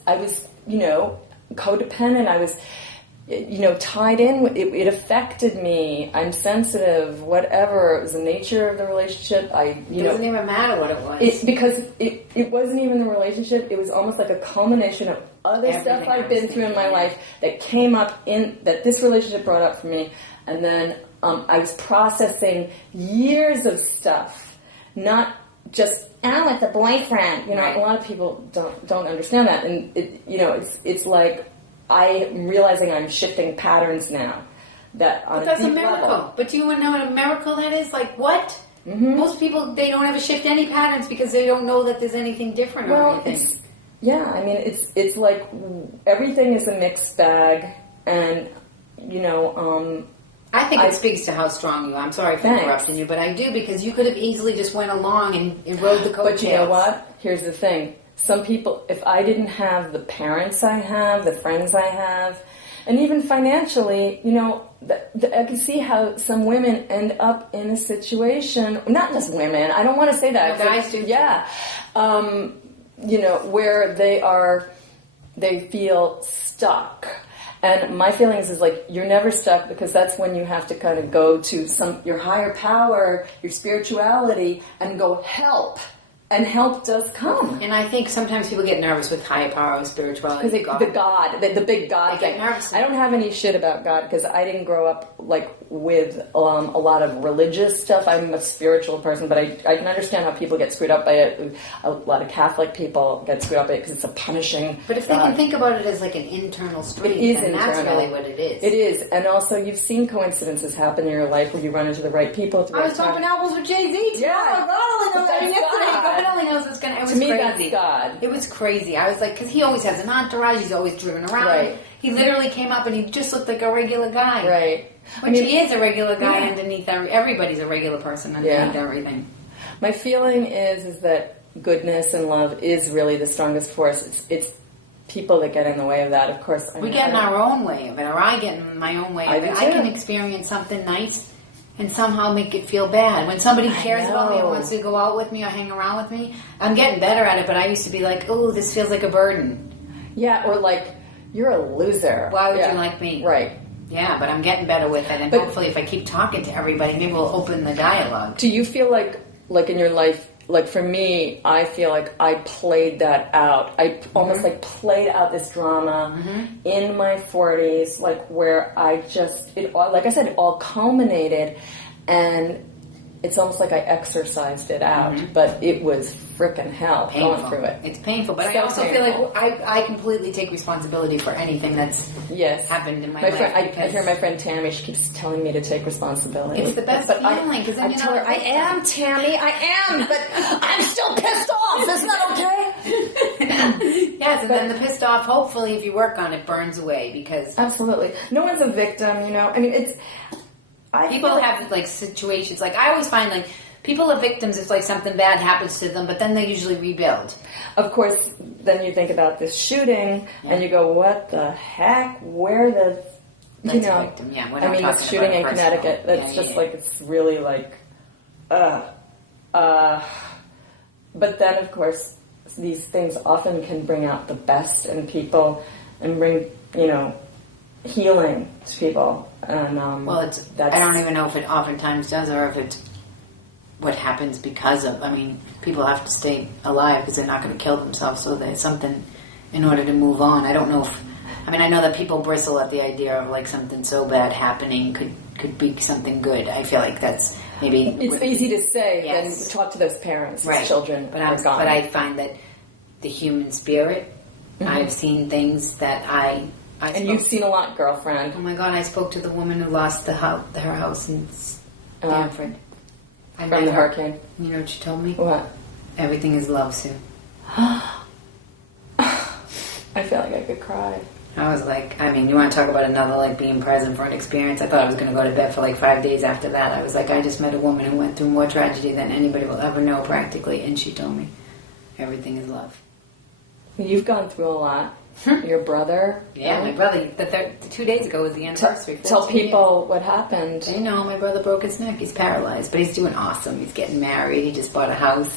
I was, you know, codependent. tied in. It affected me. I'm sensitive. Whatever. It was the nature of the relationship. It doesn't even matter what it was. Because it wasn't even the relationship. It was almost like a culmination of other stuff I've been through in my life that came up that this relationship brought up for me. And then I was processing years of stuff, not just with the boyfriend. Right. A lot of people don't understand that, and it's like I'm realizing I'm shifting patterns now. That's a miracle. Level. But do you want to know what a miracle that is? Like what? Mm-hmm. Most people, they don't ever shift any patterns because they don't know that there's anything different or anything. It's like everything is a mixed bag, and I think it speaks to how strong you are. I'm sorry for interrupting you, but I do, because you could have easily just went along and rode the coattails. But you know what? Here's the thing. Some people, if I didn't have the parents I have, the friends I have, and even financially, I can see how some women end up in a situation, not just women, I don't want to say that. No, guys do. Yeah. Where they feel stuck. And my feelings is like, you're never stuck, because that's when you have to kind of go to your higher power, your spirituality, and go help. And help does come. And I think sometimes people get nervous with higher power, spirituality. Because the big God thing. Get nervous. I don't have any shit about God, because I didn't grow up with a lot of religious stuff. I'm a spiritual person, but I can understand how people get screwed up by it. A lot of Catholic people get screwed up by it because it's a punishing. But if they can think about it as like an internal strength, then that's really what it is. It is. And also, you've seen coincidences happen in your life where you run into the right people at the right time. I was popping apples with Jay-Z. Yeah. God only knows what's going to... It was crazy. That's God. It was crazy. I was like... Because he always has an entourage. He's always driven around. Right. He literally came up and he just looked like a regular guy. Right. He is a regular guy underneath... Everybody's a regular person underneath everything. My feeling is that goodness and love is really the strongest force. It's people that get in the way of that, of course. We get in our own way of it, or I get in my own way of it. I can experience something nice and somehow make it feel bad. When somebody cares about me and wants to go out with me or hang around with me, I'm getting better at it, but I used to be like, oh, this feels like a burden. Yeah, or like, you're a loser. Why would you like me? Right. Yeah, but I'm getting better with it, and hopefully if I keep talking to everybody, maybe we'll open the dialogue. Do you feel like in your life, like for me, I feel like I played that out. I almost like played out this drama in my 40s, like where like I said, it all culminated, and it's almost like I exercised it out, but it was frickin' hell going through it. It's painful, but I also feel like I completely take responsibility for anything that's happened in my life. I hear my friend Tammy, she keeps telling me to take responsibility. It's the best feeling, because then I tell her, I am, Tammy, I am, but I'm still pissed off. Isn't that okay? Yes, and then the pissed off, hopefully, if you work on it, burns away, because... Absolutely. No one's a victim, I mean, it's... People have, like, situations, like, I always find, like, people are victims if, like, something bad happens to them, but then they usually rebuild. Of course, then you think about this shooting, and you go, what the heck? Where the... That's a victim, yeah. I mean, this shooting in Connecticut, that's like, it's really like... But then, of course, these things often can bring out the best in people and bring, healing to people. And I don't even know if it oftentimes does, or if it's what happens because of. I mean, people have to stay alive because they're not going to kill themselves, so there's something in order to move on. I don't know if. I mean, I know that people bristle at the idea of like something so bad happening could be something good. I feel like that's maybe. It's easy to say than talk to those parents, those children. But I find that the human spirit. I've seen things that and you've seen a lot, girlfriend. Oh my God! I spoke to the woman who lost her house in Stanford. From the hurricane. You know what she told me? What? Everything is love, Sue. I feel like I could cry. I was like, I mean, you want to talk about another, like, being present for an experience? I thought I was going to go to bed for, like, 5 days after that. I was like, I just met a woman who went through more tragedy than anybody will ever know, practically. And she told me, everything is love. You've gone through a lot. Your brother? Yeah, my brother. 2 days ago was the anniversary. Tell people what happened. They know my brother broke his neck. He's paralyzed, but he's doing awesome. He's getting married. He just bought a house.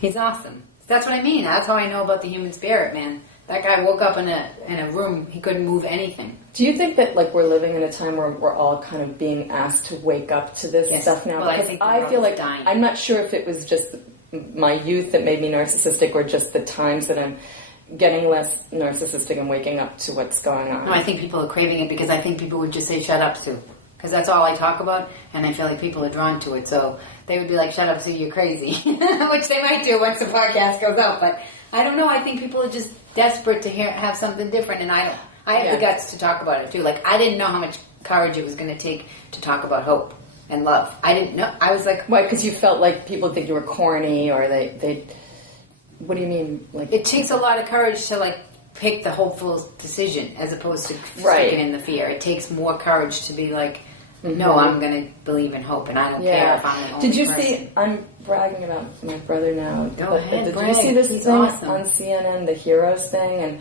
He's awesome. That's what I mean. That's how I know about the human spirit, man. That guy woke up in a room. He couldn't move anything. Do you think that like we're living in a time where we're all kind of being asked to wake up to this stuff now? Well, because I feel like dying. I'm not sure if it was just my youth that made me narcissistic or just the times that I'm getting less narcissistic and waking up to what's going on. No, I think people are craving it because I think people would just say shut up, Sue. Because that's all I talk about, and I feel like people are drawn to it. So they would be like, shut up, Sue, you're crazy. Which they might do once the podcast goes out. But I don't know. I think people are just desperate to have something different, and I have the guts to talk about it, too. Like, I didn't know how much courage it was going to take to talk about hope and love. I didn't know. I was like... Why? Because you felt like people would think you were corny, or they... What do you mean? Like, it takes a lot of courage to, like, pick the hopeful decision as opposed to sticking in the fear. It takes more courage to be like, no, I'm going to believe in hope, and I don't care if I'm the only Did you person. see, I'm bragging about my brother now. Go ahead, Did brag. you see this He's thing awesome. on CNN, the Heroes thing?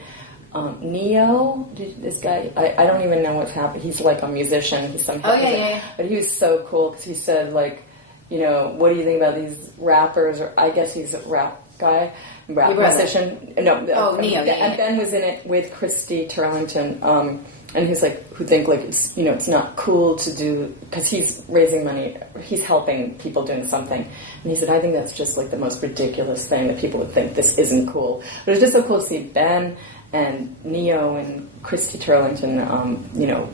And Neo, this guy, I don't even know what's happened. He's like a musician. He's some yeah. But he was so cool because he said, like, you know, what do you think about these rappers? Or I guess he's a rap guy. Rap musician. No. Neo. And Ben was in it with Christy Turlington. And he's like, who think like it's, you know, it's not cool to do, because he's raising money, he's helping people doing something. And he said, I think that's just like the most ridiculous thing that people would think this isn't cool. But it's just so cool to see Ben and Neo and Christy Turlington, you know,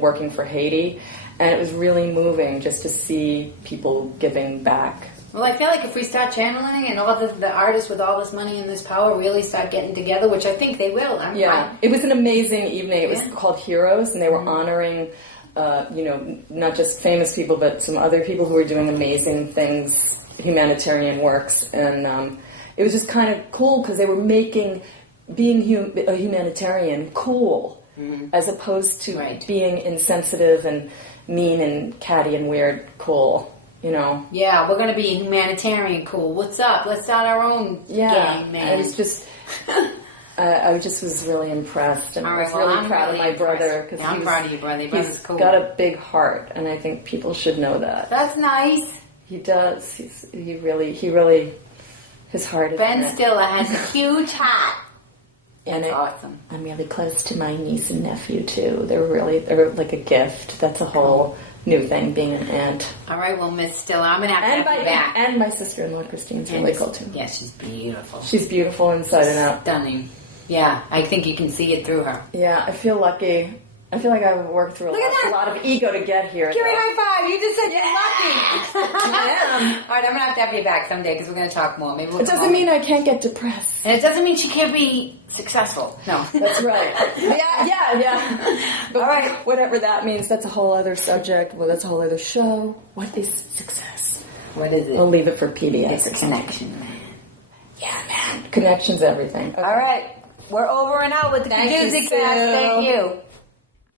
working for Haiti. And it was really moving just to see people giving back. Well, I feel like if we start channeling and all the artists with all this money and this power really start getting together, which I think they will. It was an amazing evening. It was called Heroes, and they were honoring, you know, not just famous people, but some other people who were doing amazing things, humanitarian works. And it was just kind of cool because they were making being a humanitarian cool, as opposed to being insensitive and mean and catty and weird cool. You know. Yeah, we're going to be humanitarian cool. What's up? Let's start our own gang, man. I was just, I just was really impressed, and I was really proud of my brother. Yeah, I'm proud of you, brother. He's got a big heart, and I think people should know that. That's nice. He does. He really, his heart is. Ben Stiller has a huge heart. That's awesome. I'm really close to my niece and nephew too. They're like a gift. That's a whole new thing, being an aunt. All right, well, Miss Stiller, I'm going to have you back. And my sister-in-law, Christine's really cool, too. Yeah, she's beautiful. She's beautiful inside and out. Stunning. Yeah, I think you can see it through her. Yeah, I feel lucky. I feel like I've worked through a lot of ego to get here. Give me a high five. You just said you're lucky. I am. All right, I'm going to have you back someday because we're going to talk more. Maybe it doesn't mean I can't get depressed. And it doesn't mean she can't be successful. No. That's right. Yeah. But all right, whatever that means, that's a whole other subject. Well, that's a whole other show. What is success? What is it? We'll leave it for PBS. It's a connection, man. Yeah, man. Connection's everything. Okay. All right. We're over and out with the Kadoozie Kast. Thank you.